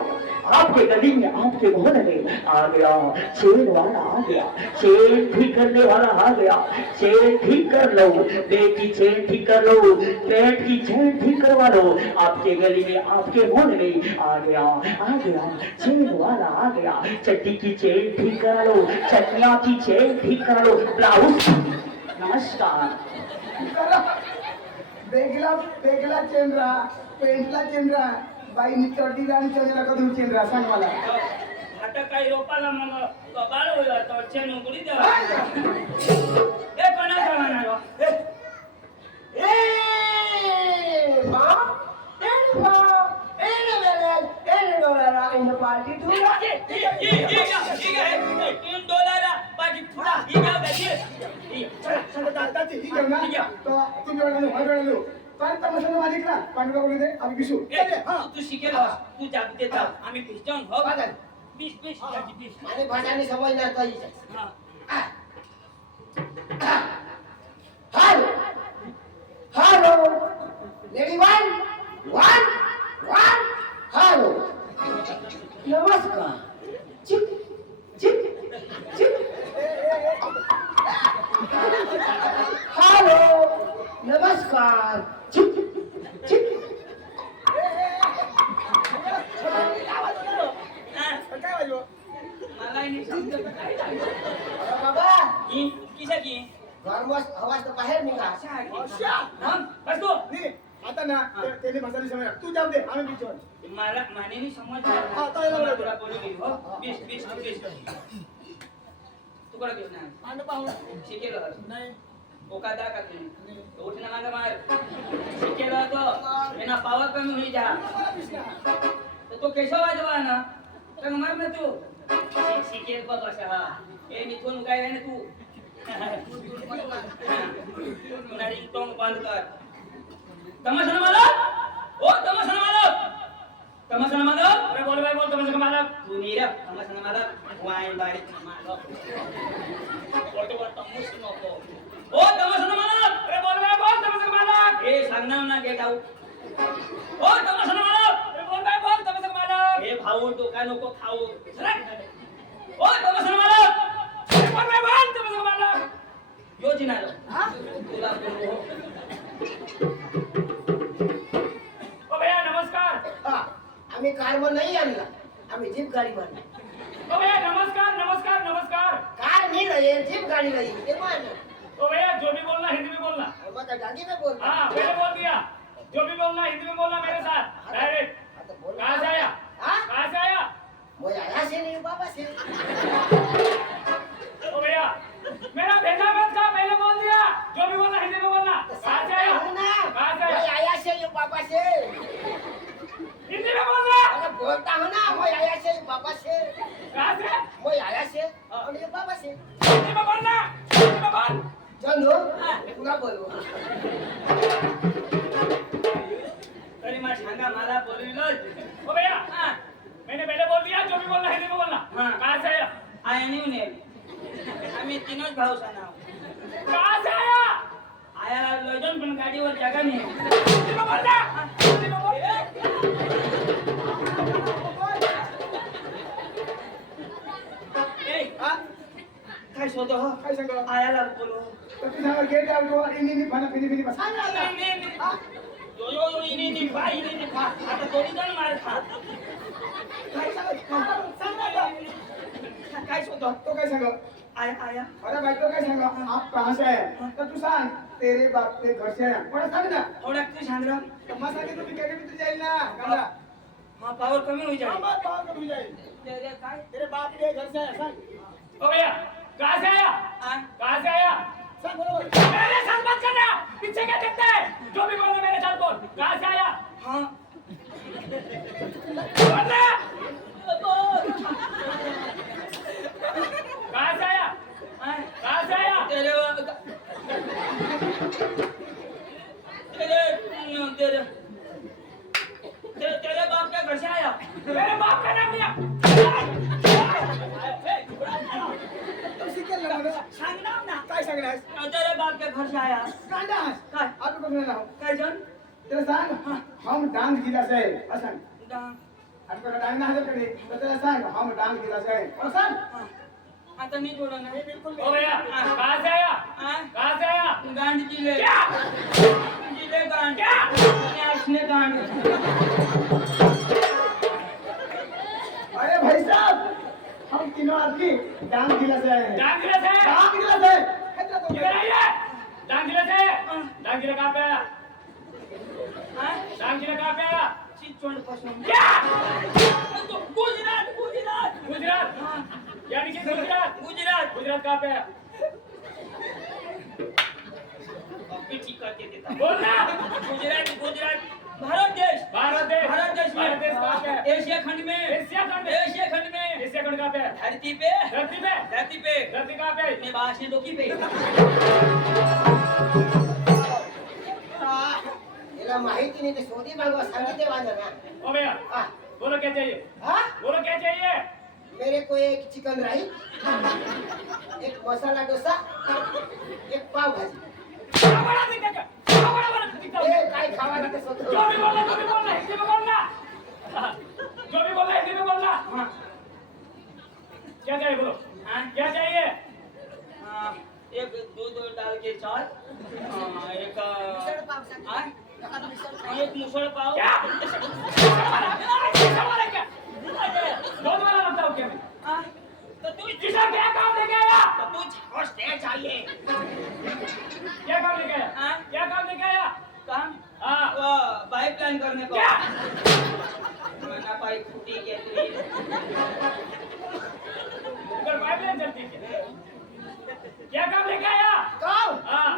आपके गली में आपके मोहन में आ गया शेर वाला आ गया चेन ठीक करने वाला आ गया चेन ठीक कर लो बेटी चेन ठीक कर लो पेट की चेन ठीक करवा लो आपके गली में आपके मोहन में आ गया चेन वाला आ गया चड्डी की चेन ठीक करा लो चटनिया की चेन ठीक करा लो ब्लाउज नमस्कार बेगला चेंद्रा पेंटला चेंद्रा बाईनी चड्डीला आणि चेंद्रा कधी चेंद्रा सांग मला आता काही रोपाला मला बाळ होईल आता चेन उघडी द्या. ए कोणा जाणार तू शिकेल तू जागते आम्ही पिस्टन हो बीस बीस बीस. आणि भाषाने समजणार पाहिजे. Hello hello lady one hello नमस्कार चिक चिक चिक हॅलो नमस्कार चिक चिक काय वाजव मला नाही समजत काय अरे बाबा किसा की गरमस आवाज तर बाहेर निघा. हा बस तू आता ना त्याने भाषाने समज तू जाऊ दे आम्ही बिचवर मला मानेनी समज हा, तो याला बोला. बोलू गेली हो बीस बीस बीस तू कडे बीस नाही आणि पाहू शिकेल नाही ओका दा का तुम्ही उठना मागे मार शिकेल तो मेना पावर कमी होई जा तर तो केशव वाजवा ना तर मार ना तू शिकेल बघ अशा हा ए निथून काय आहे ना तू पुन्हा रिंगटोंग बंद कर. तमाशा मालक ओ तमाशा मालक तमाशा मालक अरे बोल बोल तमाशा मालक तू नीरा तमाशा मालक वाईन बारी मालक फोटो वर तमुस नको ओ तमाशा मालक अरे बोल तमाशा मालक ए सांगणार ना गेट आउट ओ तमाशा मालक अरे बोल तमाशा मालक ए भाऊ डोका नको खाऊ सरक ओ तमाशा मालक अरे बोल तमाशा मालक योजना तुला बोलू ओ भैया नमस्कार. हा, आम्ही कारवर नाही आणला आम्ही जीप गाडी मारली. ओ भैया नमस्कार नमस्कार नमस्कार. कार नहीं रही जीप गाड़ी रही ये मान. ओ भैया जो भी बोलना हिंदी में बोलना. मैं तो गाड़ी में बोल. हाँ मैंने बोल दिया जो भी बोलना हिंदी में बोलना मेरे साथ डायरेक्ट. कहाँ से आया हाँ? कहाँ से आया मैं आया से नहीं बाबा से. ओ भैया मेरा भेजा मत का पहले बोल दिया जो भी बोलना हिंदी में बोलना. कहाँ से आया हूँ ना. कहाँ से मैं आया आया से ये बाबा से. हिंदी में बोलना. अरे बोलता हूँ ना मैं आया से ये बाबा से. कहाँ से मैं आया से और ये बाबा से. हिंदी में बोलना हिंदी में बोल. चलो पूरा बोलो. तरी मैं सांगा मला बोलविलो. ओ भैया हाँ मैंने पहले बोल दिया जो भी बोलना हिंदी में बोलना. हाँ कहाँ से आया आया नहीं उन्हें आम्ही तीनच भाऊ साना. कहाँ से आया आया लजन पण गाडीवर जागा नाही. हिंदी में बोलना हिंदी में बोल. ए काय शोधो हो काय सांग आयाला बोलो तर तू सांग गेट आउट वर इनी फना फिनी बस सांग आता हा? यो यो यो इनी फा आता दोन्ही जण मार खा काय सांग आता काय शोधो तो काय सांग आया आया अरे भाई तो काय सांग आप कहां से है तर तू सांग तेरे बाप के घर से है पण सांग ना थोड़ा तू सांग रहा तमाशा के तो बिके भी जाईल ना गाला हाँ पावर कमी हो जाए बात बात कर जाईल तेरे काय तेरे बाप के घर से है सांग ओ भैया कहाँ से आया कहाँ से आया सांग बरोबर मेरे साथ मत करना पीछे क्या देखता है जो भी बोलना मेरे साथ बोल कहाँ से आया हाँ बोलना कहाँ से आया कहाँ से आया तेरे तेरे तेरे तेरे बाप के घर से आया मेरे बाप का नाम लिया तू शिकेल ना मला सांग ना ना काय सांगणार तेरे बाप के घर से आया कांदा काय आप को ना काय जन तेरा सांग हम डांग जिला से है असं दा- आपको डांग ना हजर करे तो तेरा सांग हम डांग जिला से है और सांग हाँ. आता नहीं बोला ना बिल्कुल ओ भैया कहाँ से आया हाँ? कहाँ से आया गांड जिले क्या जिले गांड क्या? इसने गांड अरे भाई साहब हम तीनों आदमी डांग जिला से आए हैं डांग जिले से डांग जिला से कितना तो किधर आइए डांग जिले से डांग जिले कहाँ पे आया हाँ? डांग जिले कहाँ पे आया चिचोंड पसंद क्या गुजरात गुजरात गुजरात हाँ. यानी कि गुजरात गुजरात गुजरात कहाँ पे आया पीठी करके देता बोलना गुजरात गुजरात भारत देश भारत देश भारत देश में भारत देश कहाँ पे है एशिया खंड में एशिया खंड में एशिया खंड में एशिया खंड कहाँ पे है धरती पे धरती पे धरती पे धरती कहाँ पे है? अपने बास ने डोकी पे याला माहिती नाही ते शोधी मागवा सांगितले वाजा ना ओ भैया हाँ, बोलो क्या चाहिए हाँ? बोलो क्या चाहिए मेरे को एक चिकन राइस एक मसाला डोसा एक पाव भाजी बड़ा दिक्कत है बड़ा दिक्कत ए है काय खावा लागते जो स्वतः भी बोलना हिंदी में बोलना जो भी बोलना हिंदी में बोलना हाँ क्या चाहिए बोलो हाँ क्या चाहिए हाँ, एक दूध डाल के चाय हाँ, एक हाँ? एक मुसळ पाव क्या बहुत वाला लगता हूँ क्या मैं? हाँ, तो तू किसान क्या काम लेके आया तो तू हौसले चाहिए क्या काम लेके आया हाँ? क्या काम लेके आया काम हाँ वो पाइप लाइन करने को क्या मैंने पाइप फूटी के लिए ऊपर पाइपलाइन चलती है क्या काम लेके आया काम हाँ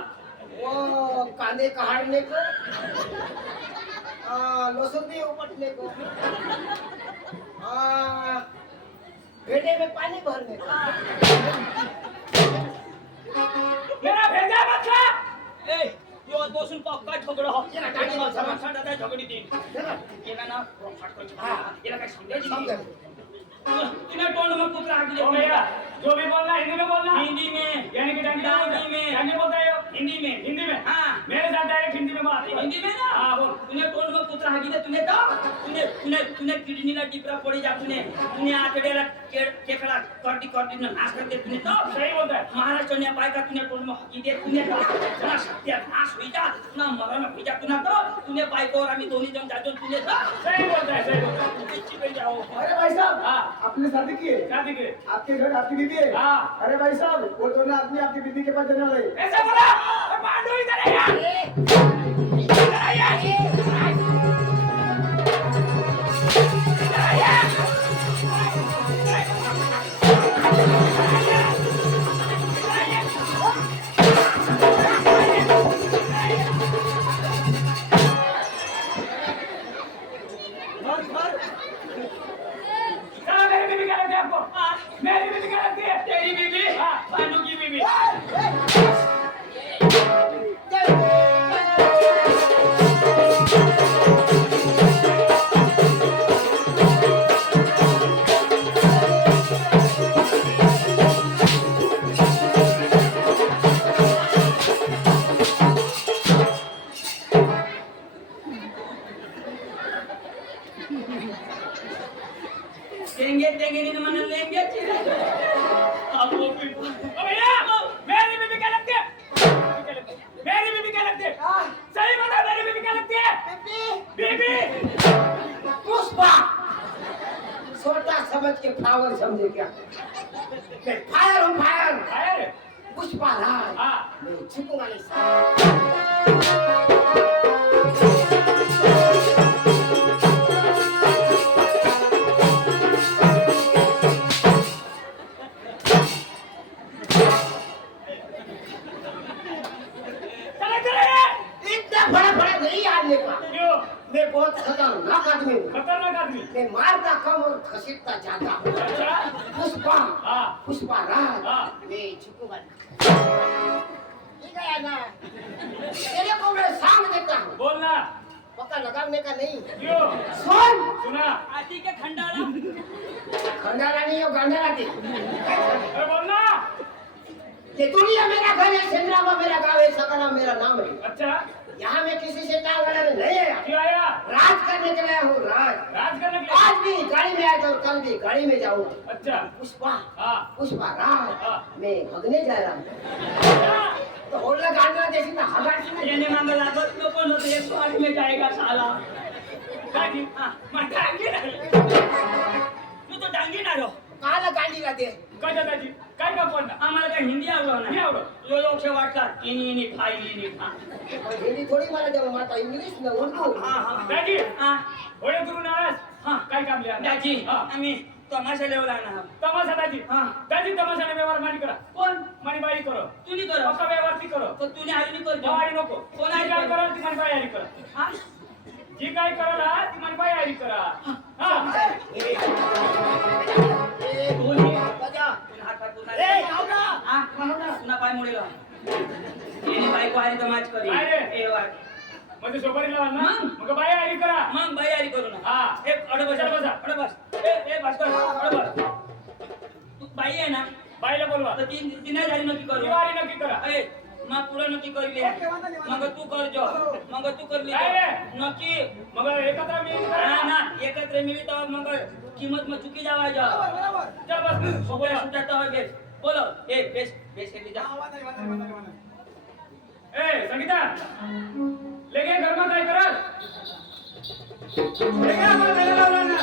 वो कांदे काढ़ने को लहसुन भी उपटने को भेड़े में पानी भरने को मेरा भेजा मतलब ए यो दोसून पक्का झगडा हो ये ना गाडी मा झगडा. साडा झगडी दिन केला ना फाट कर हाँ. याला काय समजायची समजा. तूने टोंड में कुछ राख ओ दिया भैया जो भी बोलना हिंदी में बोलना हिंदी में यानी कि डंडी हिंदी में डंडी बोलता है हिंदी में हिंदी में हाँ मेरे साथ डायरेक्ट हिंदी में बात कर। हिंदी में ना हाँ बोल तूने टोंड में कुछ राख दिया तूने का तूने किडनीला टिपरा पड़ी जा तूने आतड्याला केकडा करटी ने नाश कर दे तूने तो सही बोलता है महाराष्ट्र ने पाय का तूने टोंड में हकी दे तूने का ना सत्यानाश होई जा ना मरण होई जा तूने पाय को और आम्ही दोन्ही जण जातो तूने का सही बोलता है सही बोलता है पिच्ची पे जाओ अरे भाई साहब हाँ आपने शादी की है क्या दिखे आपके घर आपकी बीवी है हाँ। अरे भाई साहब वो दोनों आदमी आपकी बीवी के पास जाने वाले हैं। ऐसा बोला ओए पांडु इधर आइए इधर आइए इधर आइए चलो मेरी बीवी क्या लगती है आपको मेरी बीवी क्या लगती है तेरी बीवी हाँ। पांडू की बीवी जय पावर समझे क्या मैं फायर हूँ फायर काय रे पुष्पा राज हा मैं छुपूंगा नहीं साला। चला चला इतना बड़ा बड़ा नहीं आदमी का क्यों मैं बहुत खतरनाक आदमी हूँ खतरनाक आदमी मैं मारता कम और घसीटता ज्यादा हूँ। अच्छा पुष्पा हाँ पुष्पा राज हाँ मैं छुपूंगा नहीं। ठीक है या ना तेरे को मैं सांग देता हूँ बोलना पक्का लगाने का नहीं क्यों सुन सुना आती के खंडाला खंडाला नहीं हो गंडाला थी अरे बोलना ये दुनिया मेरा घर है सिंगरामा मेरा गाँव है सकाराम मेरा नाम है अच्छा यहाँ मैं किसी से टांग अड़ाने नहीं आया क्यों आया राज करने के लिए आया हूँ राज राज करने के लिए आज भी गाड़ी में आया था और कल भी गाड़ी में जाऊंगा अच्छा पुष्पा हाँ पुष्पा राज हाँ। मैं भगने जा रहा हूँ तो होटल गांडला देखी ना हमारे येणे मांग लागत नको न ते 108 में जाएगा साला डांगी हां मग डांगी नाही तू तो डांगी ना रो कहाला गांडीला दे काय दादाजी काय का पण आम्हाला काय हिंदी आवडत नाही आवडत लोक से वाटतात इनी खाई इनी खा हिंदी थोडी मला जब माता इंग्लिश ना उर्दू हां हां दादी हां होळे गुरु नाराज हां काय काम लिया दादी हां आम्ही तमाशा लेवला ना तमाशा दादी हां दादी तमाशा ने व्यवहार मानी करा कोण मानी बाई करो तू नहीं करो पक्का व्यवहार ती करो तो तूने आली नहीं कर बाई नको कोण आई काय करा ती मानी बाई आली करा हां जी काय कराला ती मानी बाई आली करा हां ए बोली बजा हात पाय पुन्हा ए आवडा हां पुन्हा पाय मोडेला येणे बाई को आली तर मॅच करी ए वाट म्हणजे सोपारी लावा ना मग? मग बाई आली करा मग बाई आली करू ना हा. एक अड बस ए भास्कर अड बस तू बाई आहे ना बाईला बोलवा तर तिने झाली नक्की करू दिवाळी नक्की करा ए मग पुढे नक्की करली मग तू कर जो मग तू करली काय रे? नक्की मग एकत्र मी ना ना एकत्र मिळी तर मग किंमत मग चुकी जावा जा चल बस सोबत सुटाता होय बेस बोलो ए बेस बेस हे जा ए संगीता लेके घर में काय करत लेके आम्हाला जायला लावला ना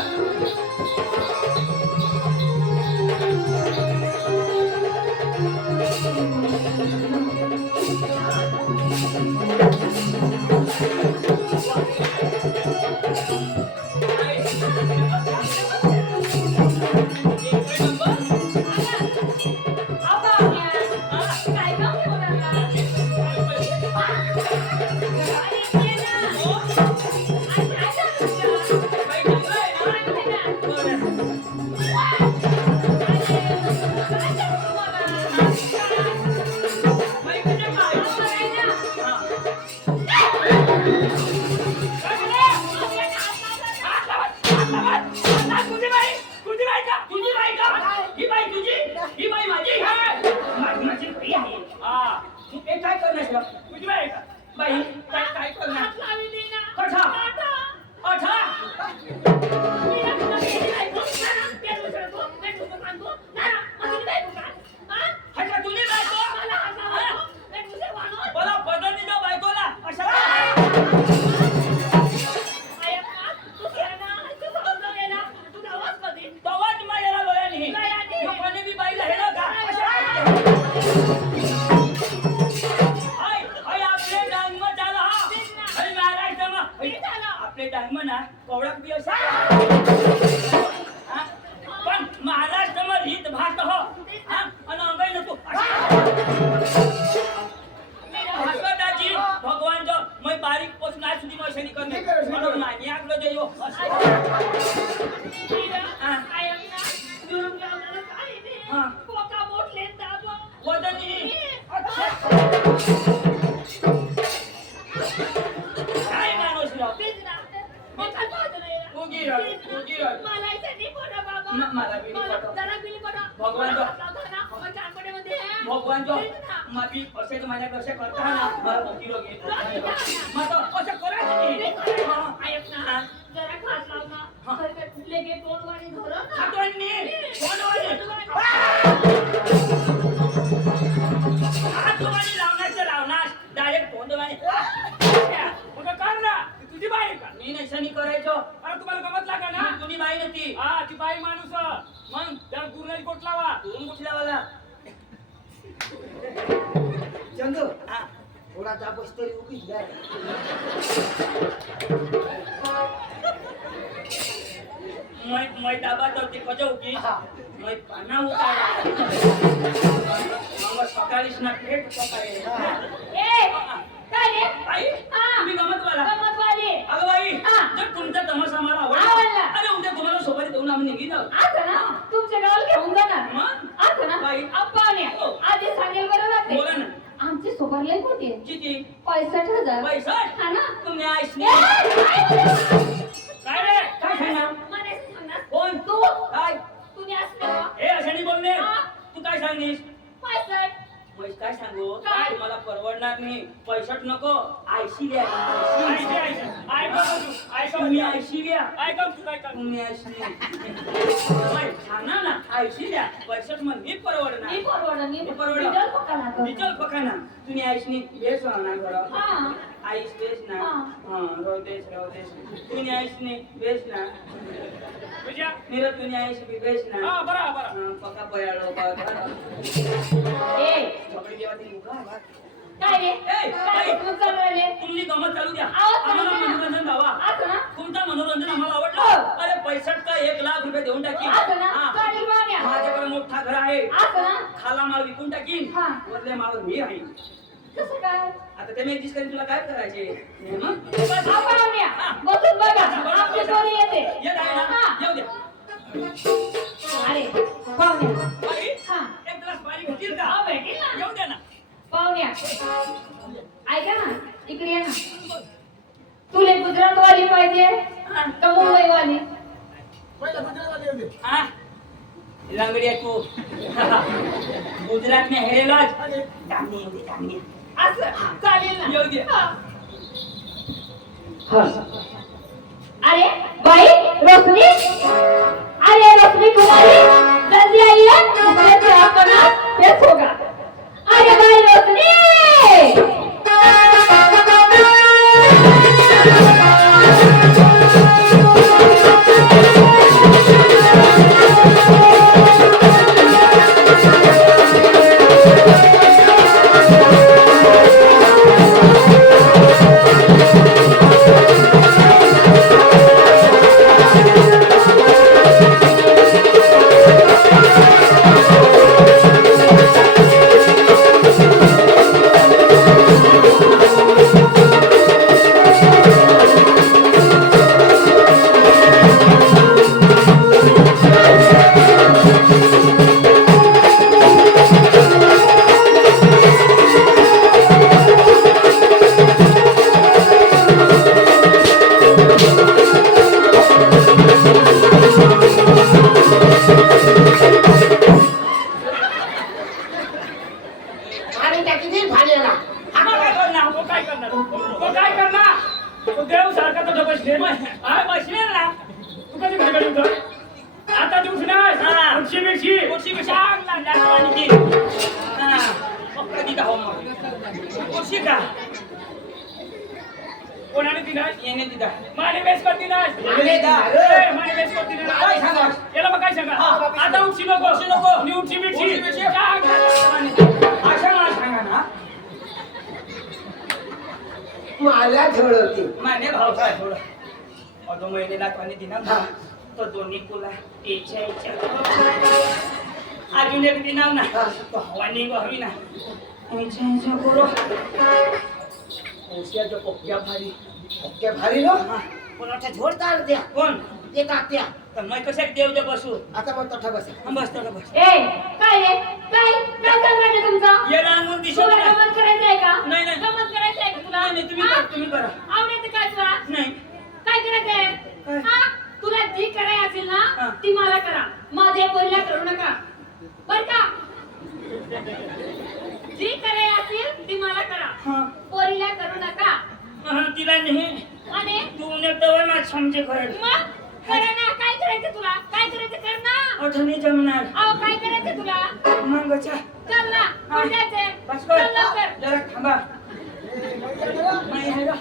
काय करणार तुझी बाई का बाई काय करणार कठा कठा अच्छा तुझी बायको बोला बदलली जाऊ बायकोला अशा तवाच माझ्याला लोया नाही लोकांनी बी बाईला हेला का हाय हाय आपले डांग झाला हाय महाराष्ट्रमा आपले डांग ना कवडक बी असा पण महाराष्ट्रमा हित भात हो हा आणि अंगाई नको भास्करदाजी भगवान जो मैं बारीक पोच ना सुधी मशनी करने म्हणून मानी आकलो जेयो वदनी काय माणूस राव भगवान जो माफी असे तर माझ्या कसे करता ना मला मोठी रोग येतो मग तो असं करायचं हातोंनी हातोंनी लावणार डायरेक्ट तोंडवाने मग कर ना ती तुझी बाई का मी नैसनी करायचो अरे तुम्हाला गमत लागा ना तुम्ही बाई नव्हती हा ती बाई माणूस मग त्याला दुर्नाची कोट लावा. दोन कुठल्या वाला चंदू हा थोडा दाबस तरी उगीच द्या. मैं दाबा तो ते कजो की हा. मैं पाना उतारा मग सकाळीच ना पेट पकाय काय रे? आई हा. तुम्ही गमत वाला गंमतवाली. अगं बाई हा. जर तुमचा तमाशा मला आवडला. आवडला अरे उद्या तुम्हाला सोबत देऊन आम्ही निघी जाऊ असं ना तुमच्या गावाला घेऊन जाणार. मग? असं ना बाई. अप्पाने हो. आधी सांगेल बरं राहते. बोला ना आमची सोबत लय होती किती 65,000. पैसा हा ना. तुम्ही आईस ए, काय बोलतो? काय रे? काय सांगणार म्हणायचं सांगणार. कोण तू काय तुम्ही असले हे अशाने बोलणे हा. तू काय सांगलीस 65. मग काय सांगू काय? तुम्हाला परवडणार नाही पैशात नको आयशी द्या ऐक, ऐक. ऐक बाबा तू. ऐक बाबा तुम्ही तू. आयशी द्या ऐक तू, ऐक. तुम्ही आयशी सांगा ना आयशी द्या पैशात मग मी परवडणार मी परवडा मी मी परवडा. डिझेल पकाला तो. डिझेल पकाना तुम्ही आईशनी बेस राहणार बरं हा. आईश बेस ना हा. रोदेश तुम्ही आईशनी बेस ना तुझ्या? निरत तुम्ही आईश बी बेस ना हा, बरा, बरा. पका पयाळो ए झोपडी जेव्हा ती मुका काय रे? ए, काय बाई. तू चालू राहिले? तुम्ही गमत चालू द्या आवाज चालू आम्हाला द्या. मनोरंजन द्यावा असं ना? तुमचं मनोरंजन आम्हाला हो. आवडलं अरे पैशात काय 1,00,000 देऊन टाकीन असं ना? हा. चालेल बाण्या. माझ्याकडे मोठा घर आहे असं ना? खाला माल विकून टाकीन हा. वरले माल मी आहे कसं काय? आता ते मी करीन तुला काय करायचे मग हा, बाण्या. बसून बघा. आपली पोरी येते. येत आहे ना हा. येऊ द्या अरे, पाहुण्या. बाई, हा. एक ग्लास पाणी घेतील का हा, भेटेल ना. येऊ द्या ना पाहुण्या. ऐका ना, इकडे ये ना. तुला गुजरातवाली पाहिजे का मुंबईवाली? पहिला गुजरातवाली होते. हा लंगडी आहे तू गुजरात में हेरेलाज आणि दामनी येऊ दे दामनी असं चालेल ना. येऊ दे हा. अरे बाई रोशनी, अरे रोशनी कुमारी जल्दी आइए, इससे अपना पेश होगा. अरे भाई रोशनी. आणि त्या किती भालेला तो काय करणार? तो काय करणार? तो काय करणार? तो देव सारखा तो बसले. हा बसले ना तू कधी घरी गेली होतं? आता तू उठणार. हा. उठशी बिठशी. कुर्सी पे चांगला डाकवानी दी हा पक्का दी का हो मग कुर्सी का कोणाने दिलाय? येणे दिदा माने बेस करती ना. माने दा. माने बेस करती ना. काय सांगा? याला मग काय सांगा? हा. आता उठशी नको. उठशी नको. आणि उठशी बिठशी. कुर्सी बिर्सी. चांगला. अशा मला सांगा ना मला झोडवते. माने भाव काय थोडं अदो महिलेला पाणी दिना ना तो दोन्ही कुला इच्छा अजून एक दिनाव ना तो हवानी हवी ना इच्छा करो ओसियाच्या पोक्या भारी ओके भारी नो हा. कोणाच्या झोडतार द्या कोण ते तात्या. तर मैं कशा देवच्या बसू आता मग तठा बस. बस तर बस ए काय रे? काय चाललंय तुमचं? ये रांगून दिसत तुला नाही. गमत करायचंय का? नाही, नाही. गमत करायचंय का तुला? नाही, तुम्ही हा? करा, तुम्ही करा. आवडायचं काय तुला? नाही काय करायचंय? काय? हा? तुला जी करायची असेल हा. ना ती मला करा. माझ्या पोरीला करू नका. बर का? जी करायची असेल ती मला करा. हा. पोरीला करू नका. हा, तिला नाही आणि तू ने तवर ना समजे कर मग करा ना. काय करायचं तुला? काय करायचं कर ना. अठनी जमणार अहो काय करायचं तुला? मग चा चल ना. हा. कुठे जायचंय? बस कर चल लवकर. जरा थांबा नाही आहे का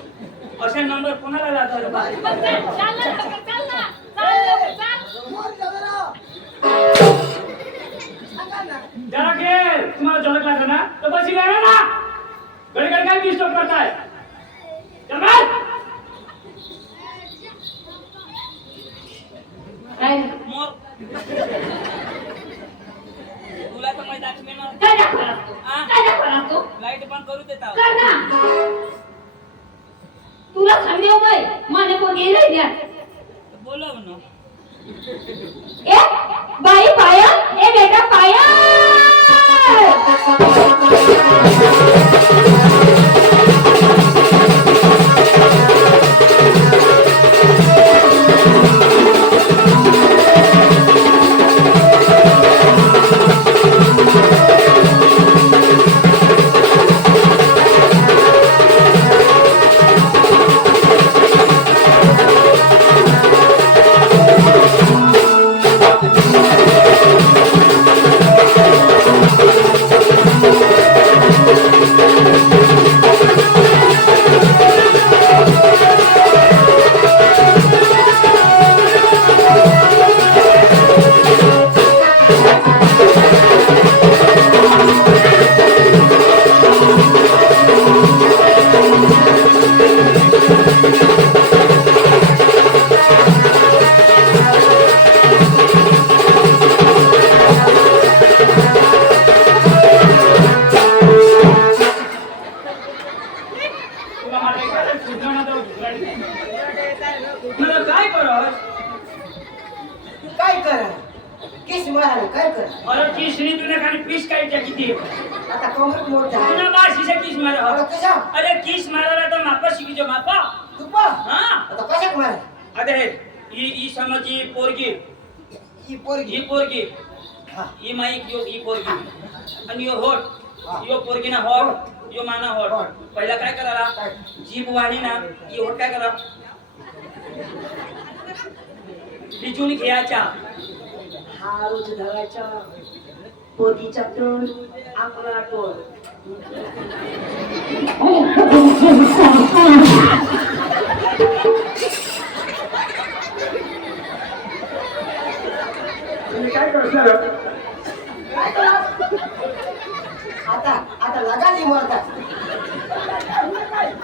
अशा नंबर कोणाला लागला मग चल. चल ना लवकर. चल ना. चल लवकर. चल. वर जा जरा. जरा खेळ तुम्हाला झलक लागलं ना तर बसी गया ना घडी घडी काय डिस्टर्ब करताय चल बाहेर. काय मोर तुला तर माहिती दाखवेना काय दाखवणार तू? काय दाखवणार तू? लाईट बंद करू देता कर ना. तुला सांगणे बाई माने पोरगी नाही द्या. बोलव ना ए बाई पायल ए बेटा पायल. तुला माझ्या काय सुधारणा जाऊ तुला काय करत काय करा किस मारा काय करा अरे किसनी तुला खाली पीस काय किती आता कमर मोठ झाली तुला बाशीचे किस मार अरे कशा अरे किस मारायला तर मापा शिकीचो मापा तुपा हा आता कशाक मारा अरे ही समजी पोरगी ही पोरगी ही पोरगी हा ही माईक यो ही पोरगी आणि यो होट यो पोरगी ना होट यो माना होट होट. पहिला काय करायला काय? जीभ वाढी ना ही होट काय करा बिचून घ्यायच्या हा रोज धरायचा पोरगीचा टोल आपला टोल तुम्ही काय करणार काय करा आता आता लगाची मरतात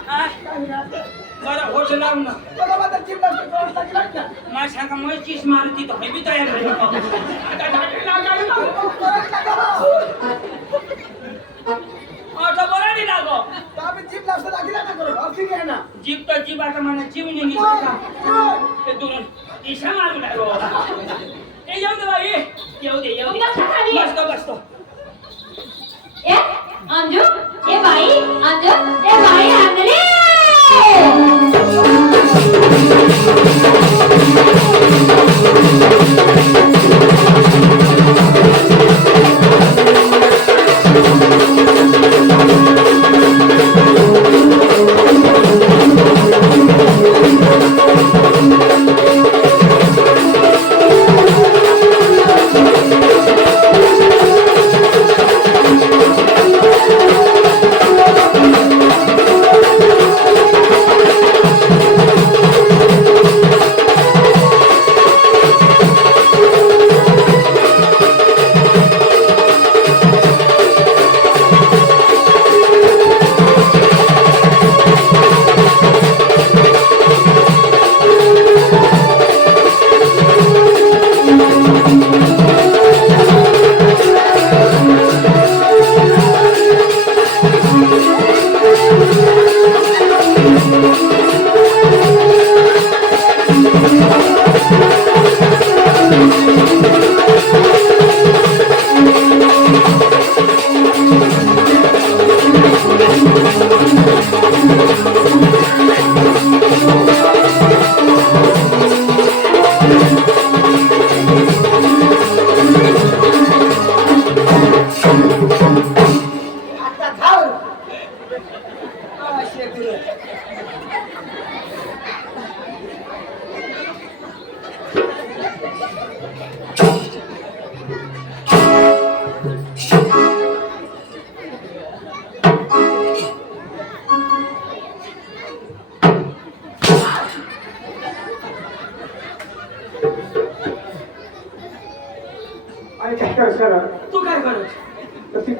हा? बरं होट लावून ना बघा माझा जीभ लागतो तोंड टाकला ना. मला सांगा मग चीज मारती तर हे बी तयार झाली आता ढाके लागायला लागलो. आता बरं नाही लागो तर आम्ही जीभ लागतो दाखिला ना करू ऑक्सिजन घ्या ना जीप तर जीप आता मला जीव निघी ते दुरून ईशा मारू लागलो ते येऊ दे बाई येऊ दे येऊ दे बस खाली. बसतो बसतो ए अंजू ए बाई अंजू ए बाई अंजली.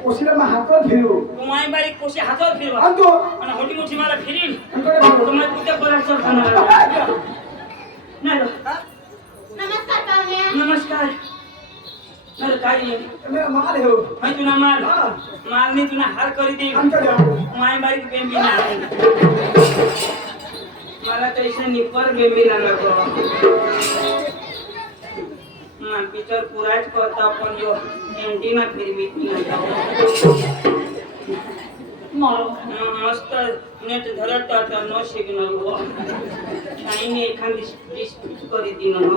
कोशीला मग हातात फिरू तू माय बारीक कोशी हातावर फिरवा आणि तो आणि मोठी मोठी मला फिरीन अंकडे फिरू. तुम्हाला कुठे बोलायचं खाणार नाही रे. नमस्कार पाहुण्या. नमस्कार नाही काय नाही मेरा माल है वो माय तुला माल हाँ. माल नाही तुला हार करी दे अंकल जाओ माय बारीक बेंबी नाही मला तर इथे निपर बेंबी नको मान पिक्चर पुराच करता पण जो एंटीना फिरवीत नाही मारो. मस्त नेट धरत आता नो सिग्नल हो काही नाही एखादी डिस्प्यूट करी दी न हो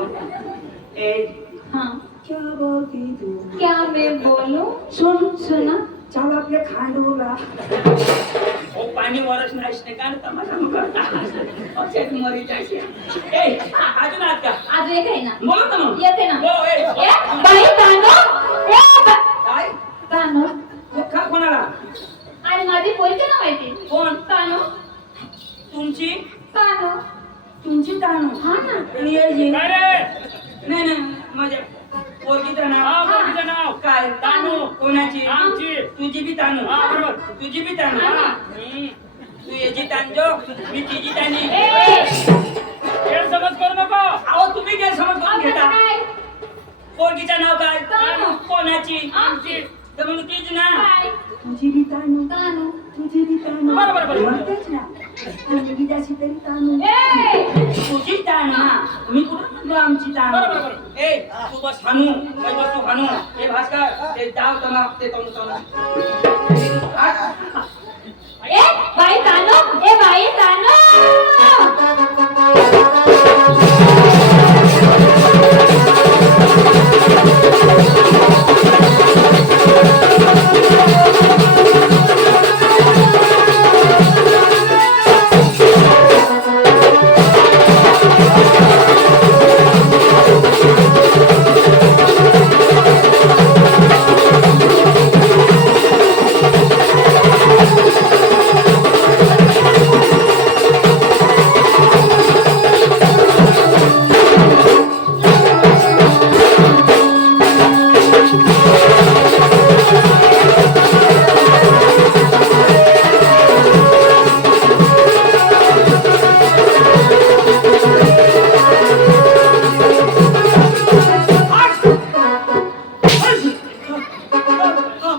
ए हाँ. क्या बोलती तू क्या मैं बोलूं? सुन सुना. चल आपले खांडूला ओ पाणी वरच नाही का तमाशा करता असेच मरी जायचे ए अजून आत का आज एक आहे ना. बोला तर मग येते ना. हो ए ए, बाई तानो. काय तानो. खा कोणाला आणि माझी पोरगी नाव आहे ती. कोण तानो. तुमची तानो. तुमची तानू हा ना. आणि यायची काय रे नाही नाही माझ्या पोरगीचं हा नाव मुलगीचं नाव काय तानू. कोणाची आमची. तुझी बी तानू हा, बरोबर. तुझी बी तानू हा. तू याची तांजो मी तिची तानी गैरसमज करू नको अहो तुम्ही काय समज करून घेता काय? पोरगीचं नाव काय तानू. कोणाची आमची. तर मग तीच ना काय? तुझी बी तानू तानो. तुझी बी तानू बरोबर, बरोबर. मग तेच ना मुलगी जाशी तरी तानू ए! तुझी तानू ना मी कुठं म्हणलो आमची तानू बरोबर, बरोबर. ए तू बस हानू मी बस तू हानू ए भास्कर ते दाव तमा ते तोंड ए बाई तानो. ए बाई तानो.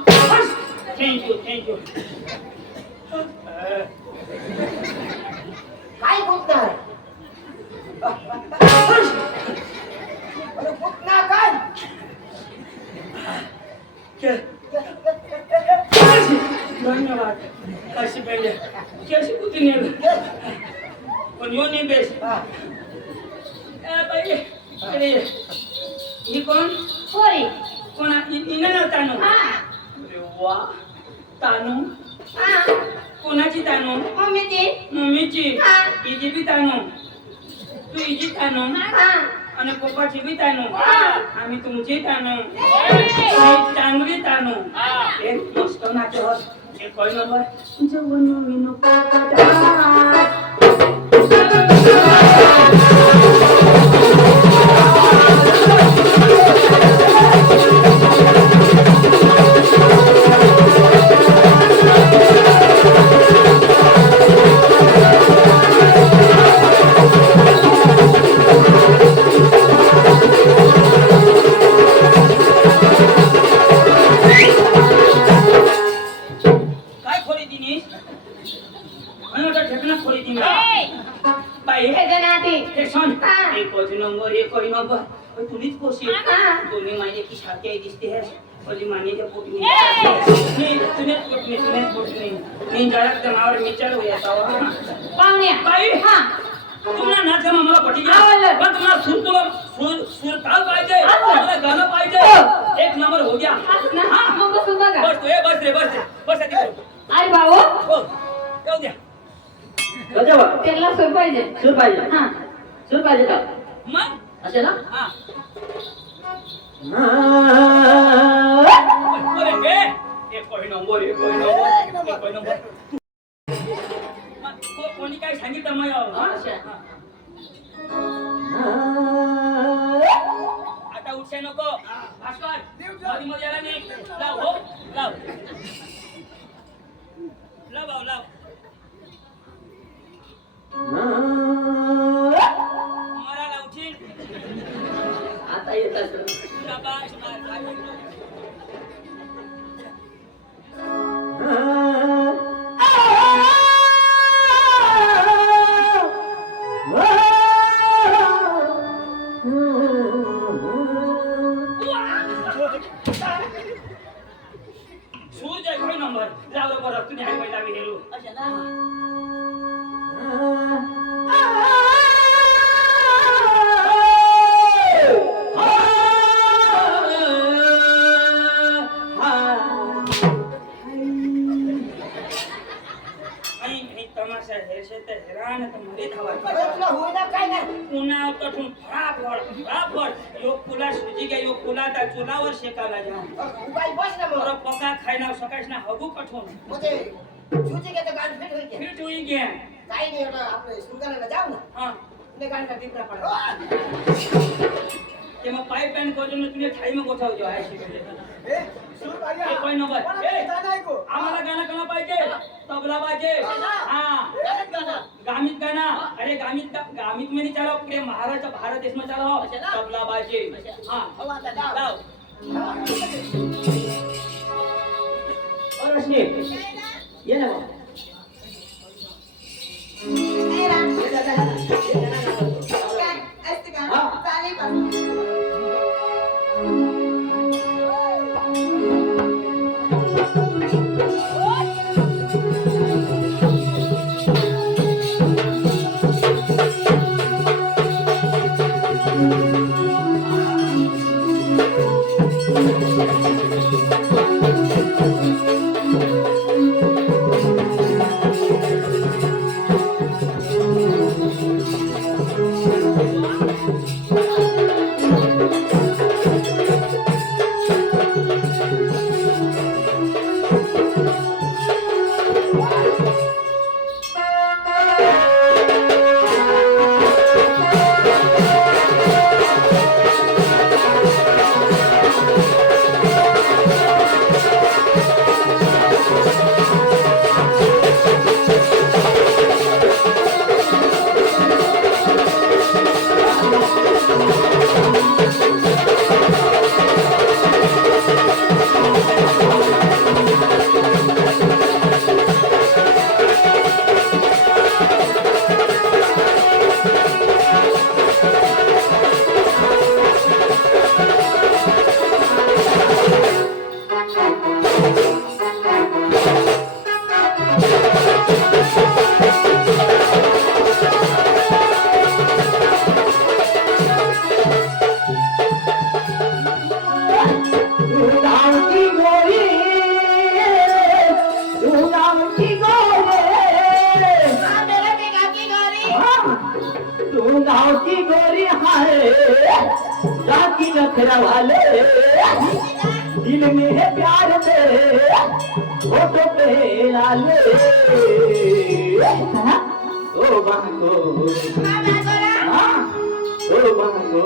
थँक्यू थँक्यू काय बोलताय अरे कुठला काय धन्यवाद कशी पाहिजे कशी कुठे नेलं पण यो नाही बेस बाई अरे ही कोण पोरी. कोणा इने ना तानू हा. अरे वा तानू हा. कोणाची तानू मम्मीची. मम्मीची हा. हिची बी तानू तू हिची तानू हा. आणि पप्पाची बी तानू हा. आम्ही तुमची तानू ए! मी चांगली तानू हा. एक मस्त नाचत हे कोण नंबर जवन मी नको काय खोली तिने आणि मोठा ठेकणा खोली तिने बाई त्याच्या नाती. हे सांग हा. एकच नंबर ओय, तुम्हीच कोशी हा. दोन्ही माझे की सारखी आई दिसते है ओली मानेच्या पोटनी ए! तुम्ही पोटनी मी जरा जनावर विचार होया पाहुण्या. बाई हा. तुम्हाला नाच गाणं मला पटी आवडलं. पण तुम्हाला सूर ताल पाहिजे आवडलं. मला गाणं पाहिजे हो. एक नंबर हो गया असं ना. हा. मग बसून बघा. बस तू बस रे बस आधी बस. अरे भाऊ हो येऊ द्या त्याला सूर पाहिजे. सूर पाहिजे हा. सूर पाहिजे का मग असे ना हा अरे ए कोई नंबर कोणी काय सांगितलं मग आता उठशा नको भास्कर देव. मध्ये मध्ये आला नाही लाव हो लाव लाव भाऊ लाव मला लावशील आता येत असं शाबाश मार सूर जाय कोई नंबर लाव बरं तुम्ही हाय पहिला गेलो अच्छा ना तमाशा हेरशे तर हैरान तर मरी धावा तुला होईना काय नाही पुन्हा कठून फळाफळ योग पुला सुजी गे योग पुला त्या चुलावर शेकाला जा बाई बस ना बरं मग पका खायना सकाळच ना हगू कठून म्हणजे सुची घेते गाडी फिट होईल फिट होई गे काही नाही एवढं आपलं सुंदराला जाऊ ना हां ने गाडीला टिपरा पडा ते मग पाईप पॅन करून तुम्ही ठाई मग गोठाव जो आहे शिकले ए सूर भाई एक पॉइंट नंबर कोणाला गाणं ऐकू आम्हाला गाणं गाणं पाहिजे तबला पाहिजे हा गामित गाणं अरे गामित में नहीं चलो पूरे महाराष्ट्र भारत देश में चलो तबला पाहिजे हा लाव और रोशनी ये ना नखरा वाले दिल में है प्यार दे फोटो पे लाले ओ बांगो ओ बांगो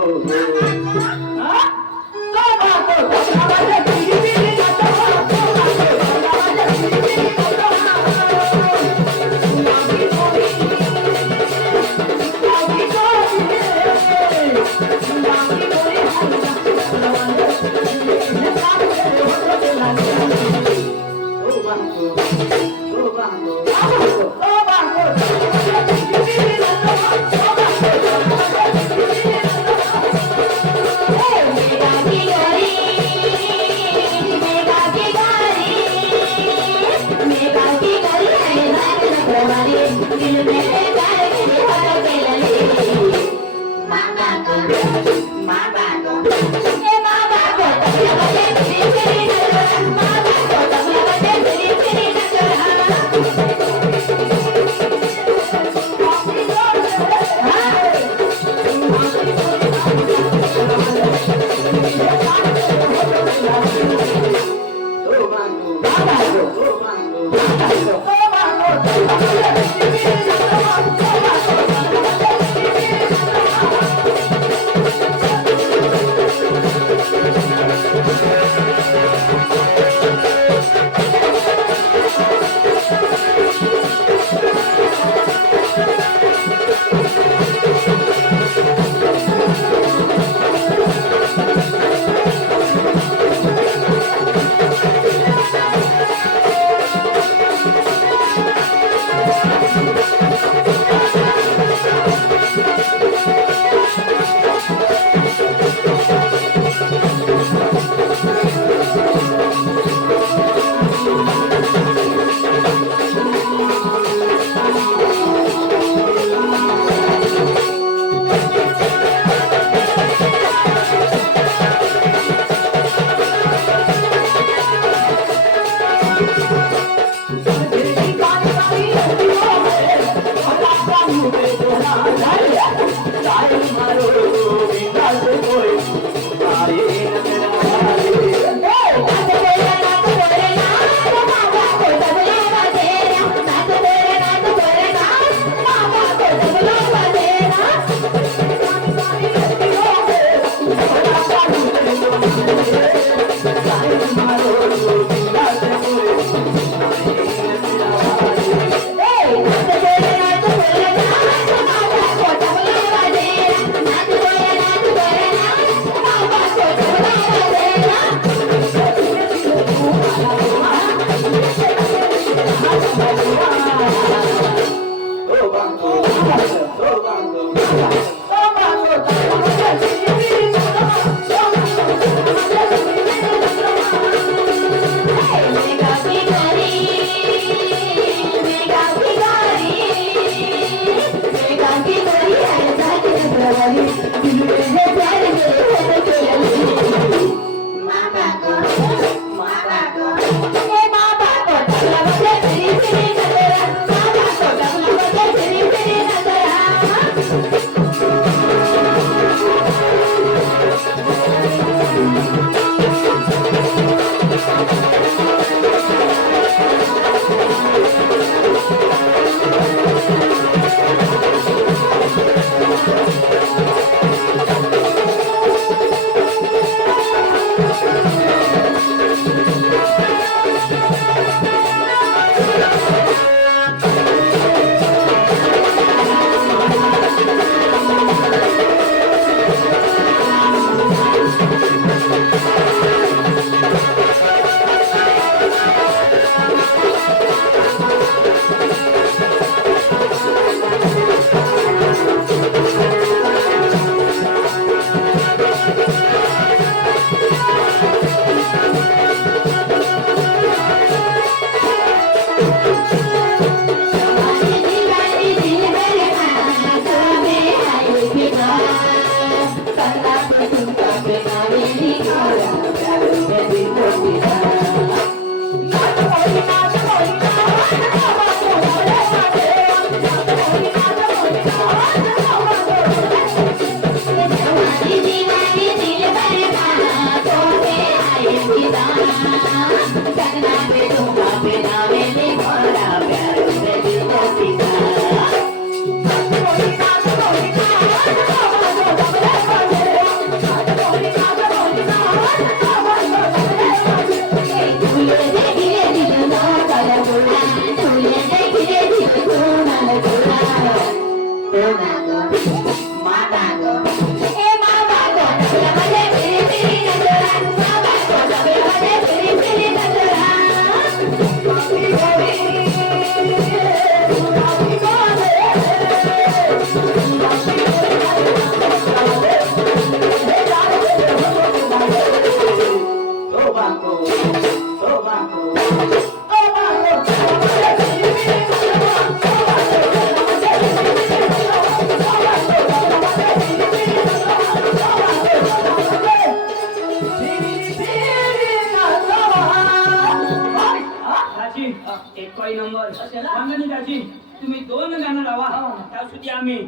असेल वांगा नाही दाजी तुम्ही 2 गाणं लावा त्या सुधी आम्ही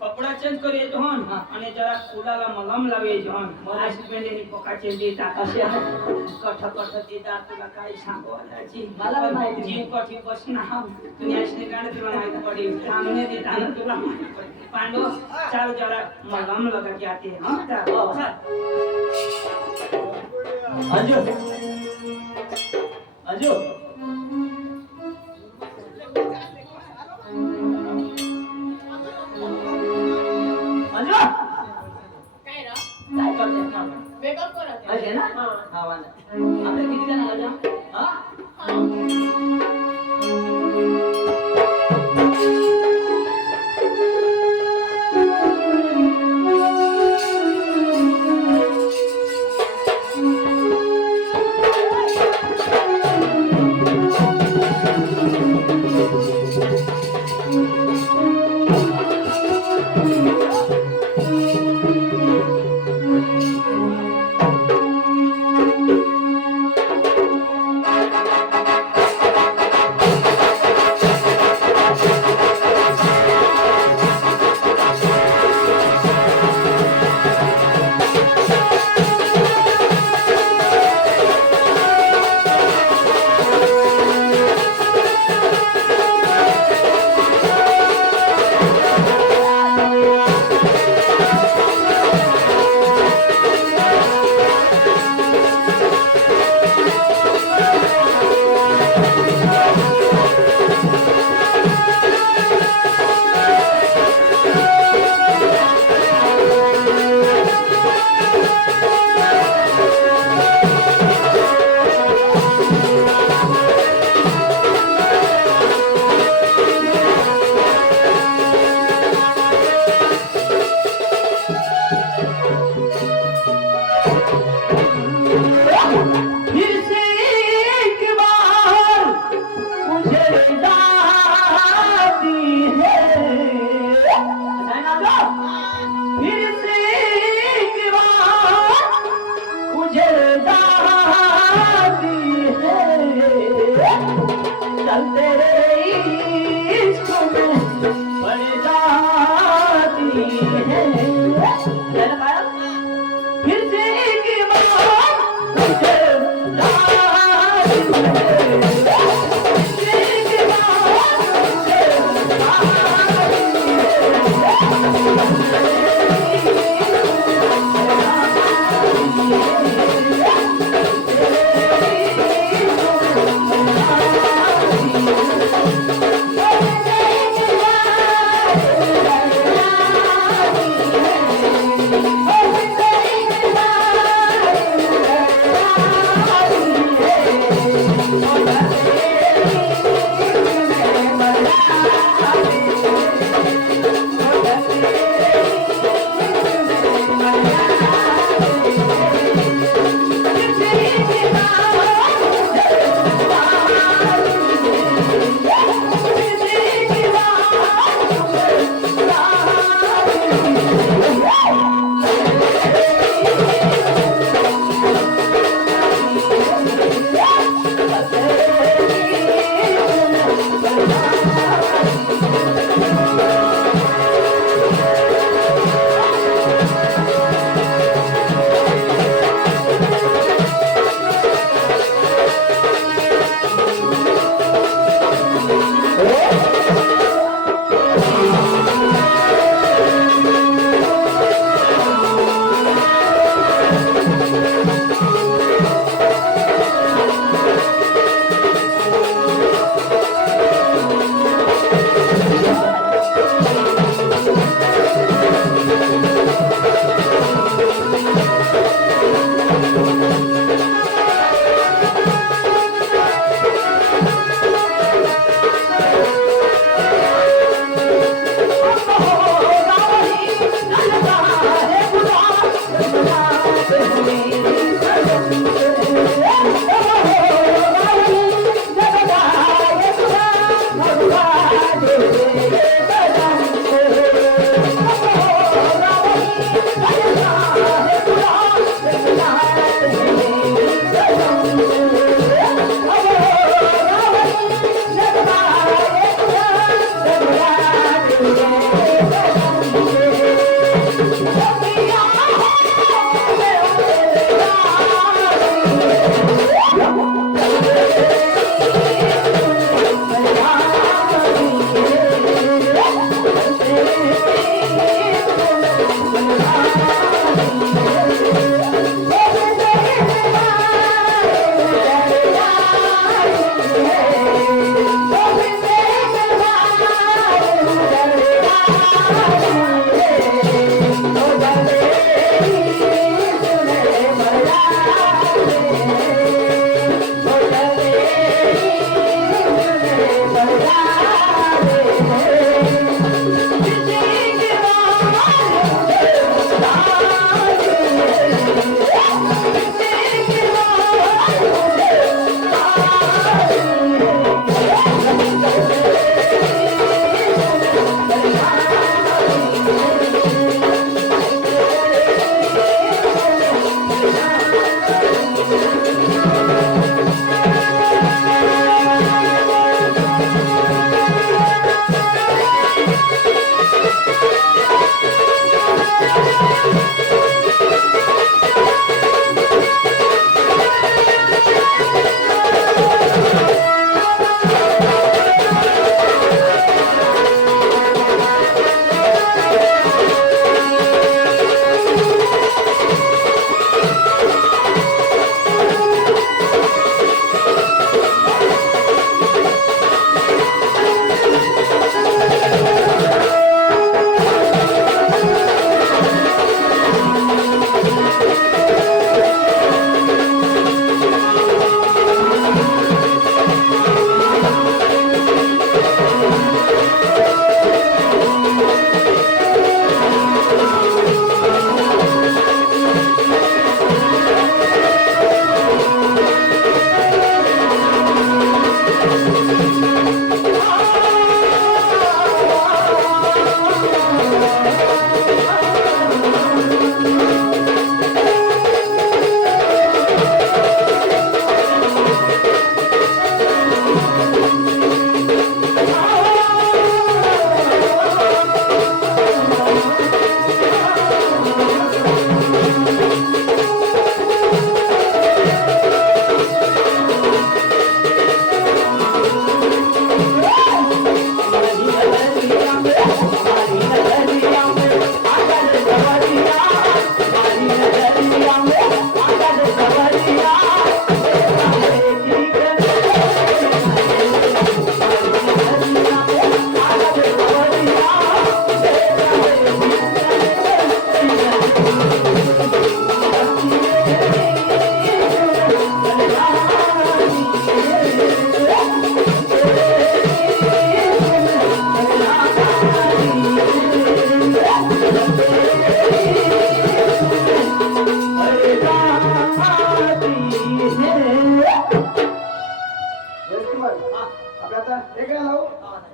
कपडा चेंज करू येतो आणि जरा फुलाला मलम लावायचो माझी पेंडेनी पोकाचे देतात असे कठ देतात तुला काय सांगू दाजी मला माहिती जी कठी बसून तुम्ही असे गाणं तुला माहिती पडेल सामने देतात तुला माहिती पडेल पांडव चाल जरा मलम लगा के आते हैं चल अंजू अंजू अंजू काय रा काय करते ना मेकअप करत आहे. असे ना हा वाला आपले किती जण आले हा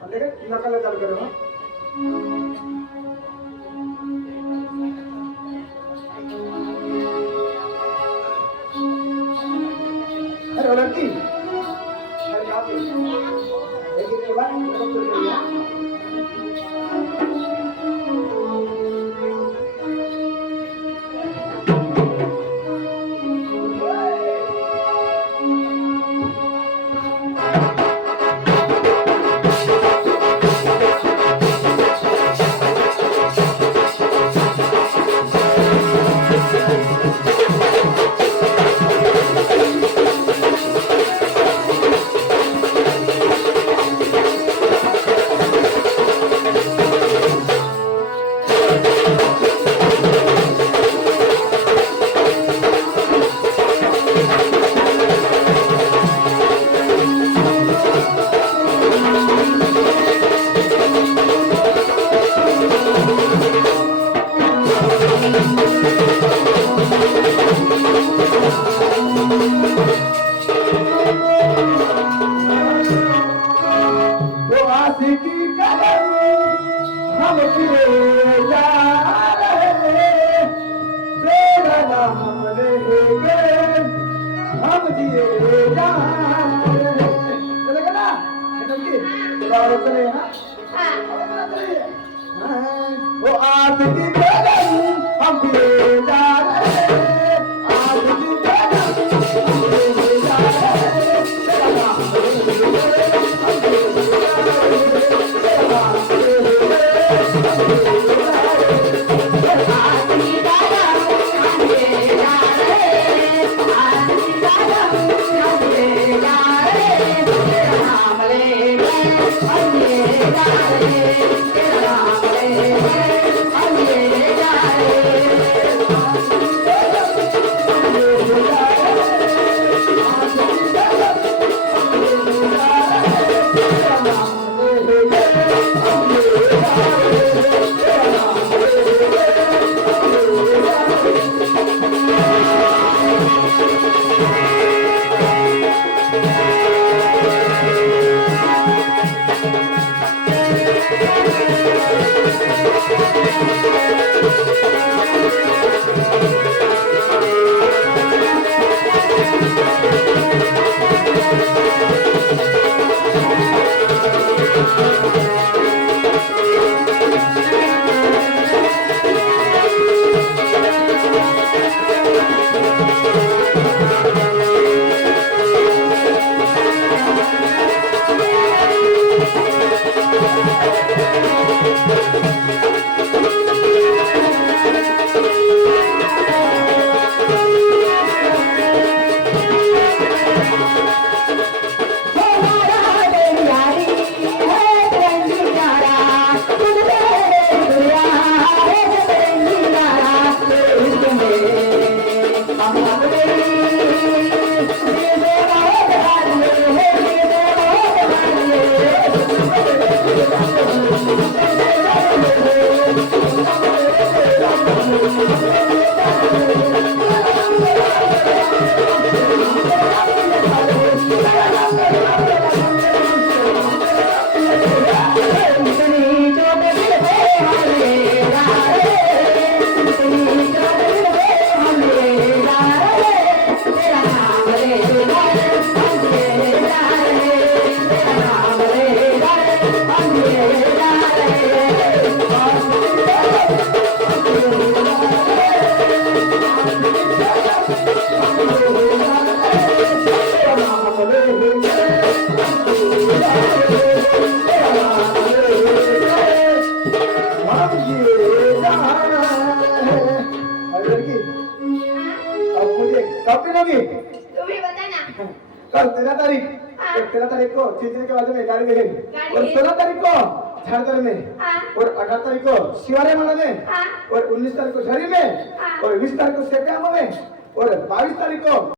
देखो नकल चालू करो हाँ। अरे लड़की अरे यहाँ पे लेकिन ये बात मतलब तो नहीं है वो आशिकी कदम हम किए जा रहे तेरा नाम लेके हम जिए जा रहे चलेगा ना एकदम की और चले ना वो आशिकी कदम हम किए जा रहे आशिकी कदम हम किए जा रहे तेरा नाम लेके तुम्ही बता ना कल 13 तारीख हाँ। 13 तारीख को चिंतने के बाद में गाड़ी मिलेगी गाड़ी और है। 16 तारीख को झारखंड में हाँ। और 18 तारीख को शिवालय माला में हाँ। और 19 तारीख को झरी में हाँ। और 20 तारीख को सेप्टेम्बर में और 22 तारीख को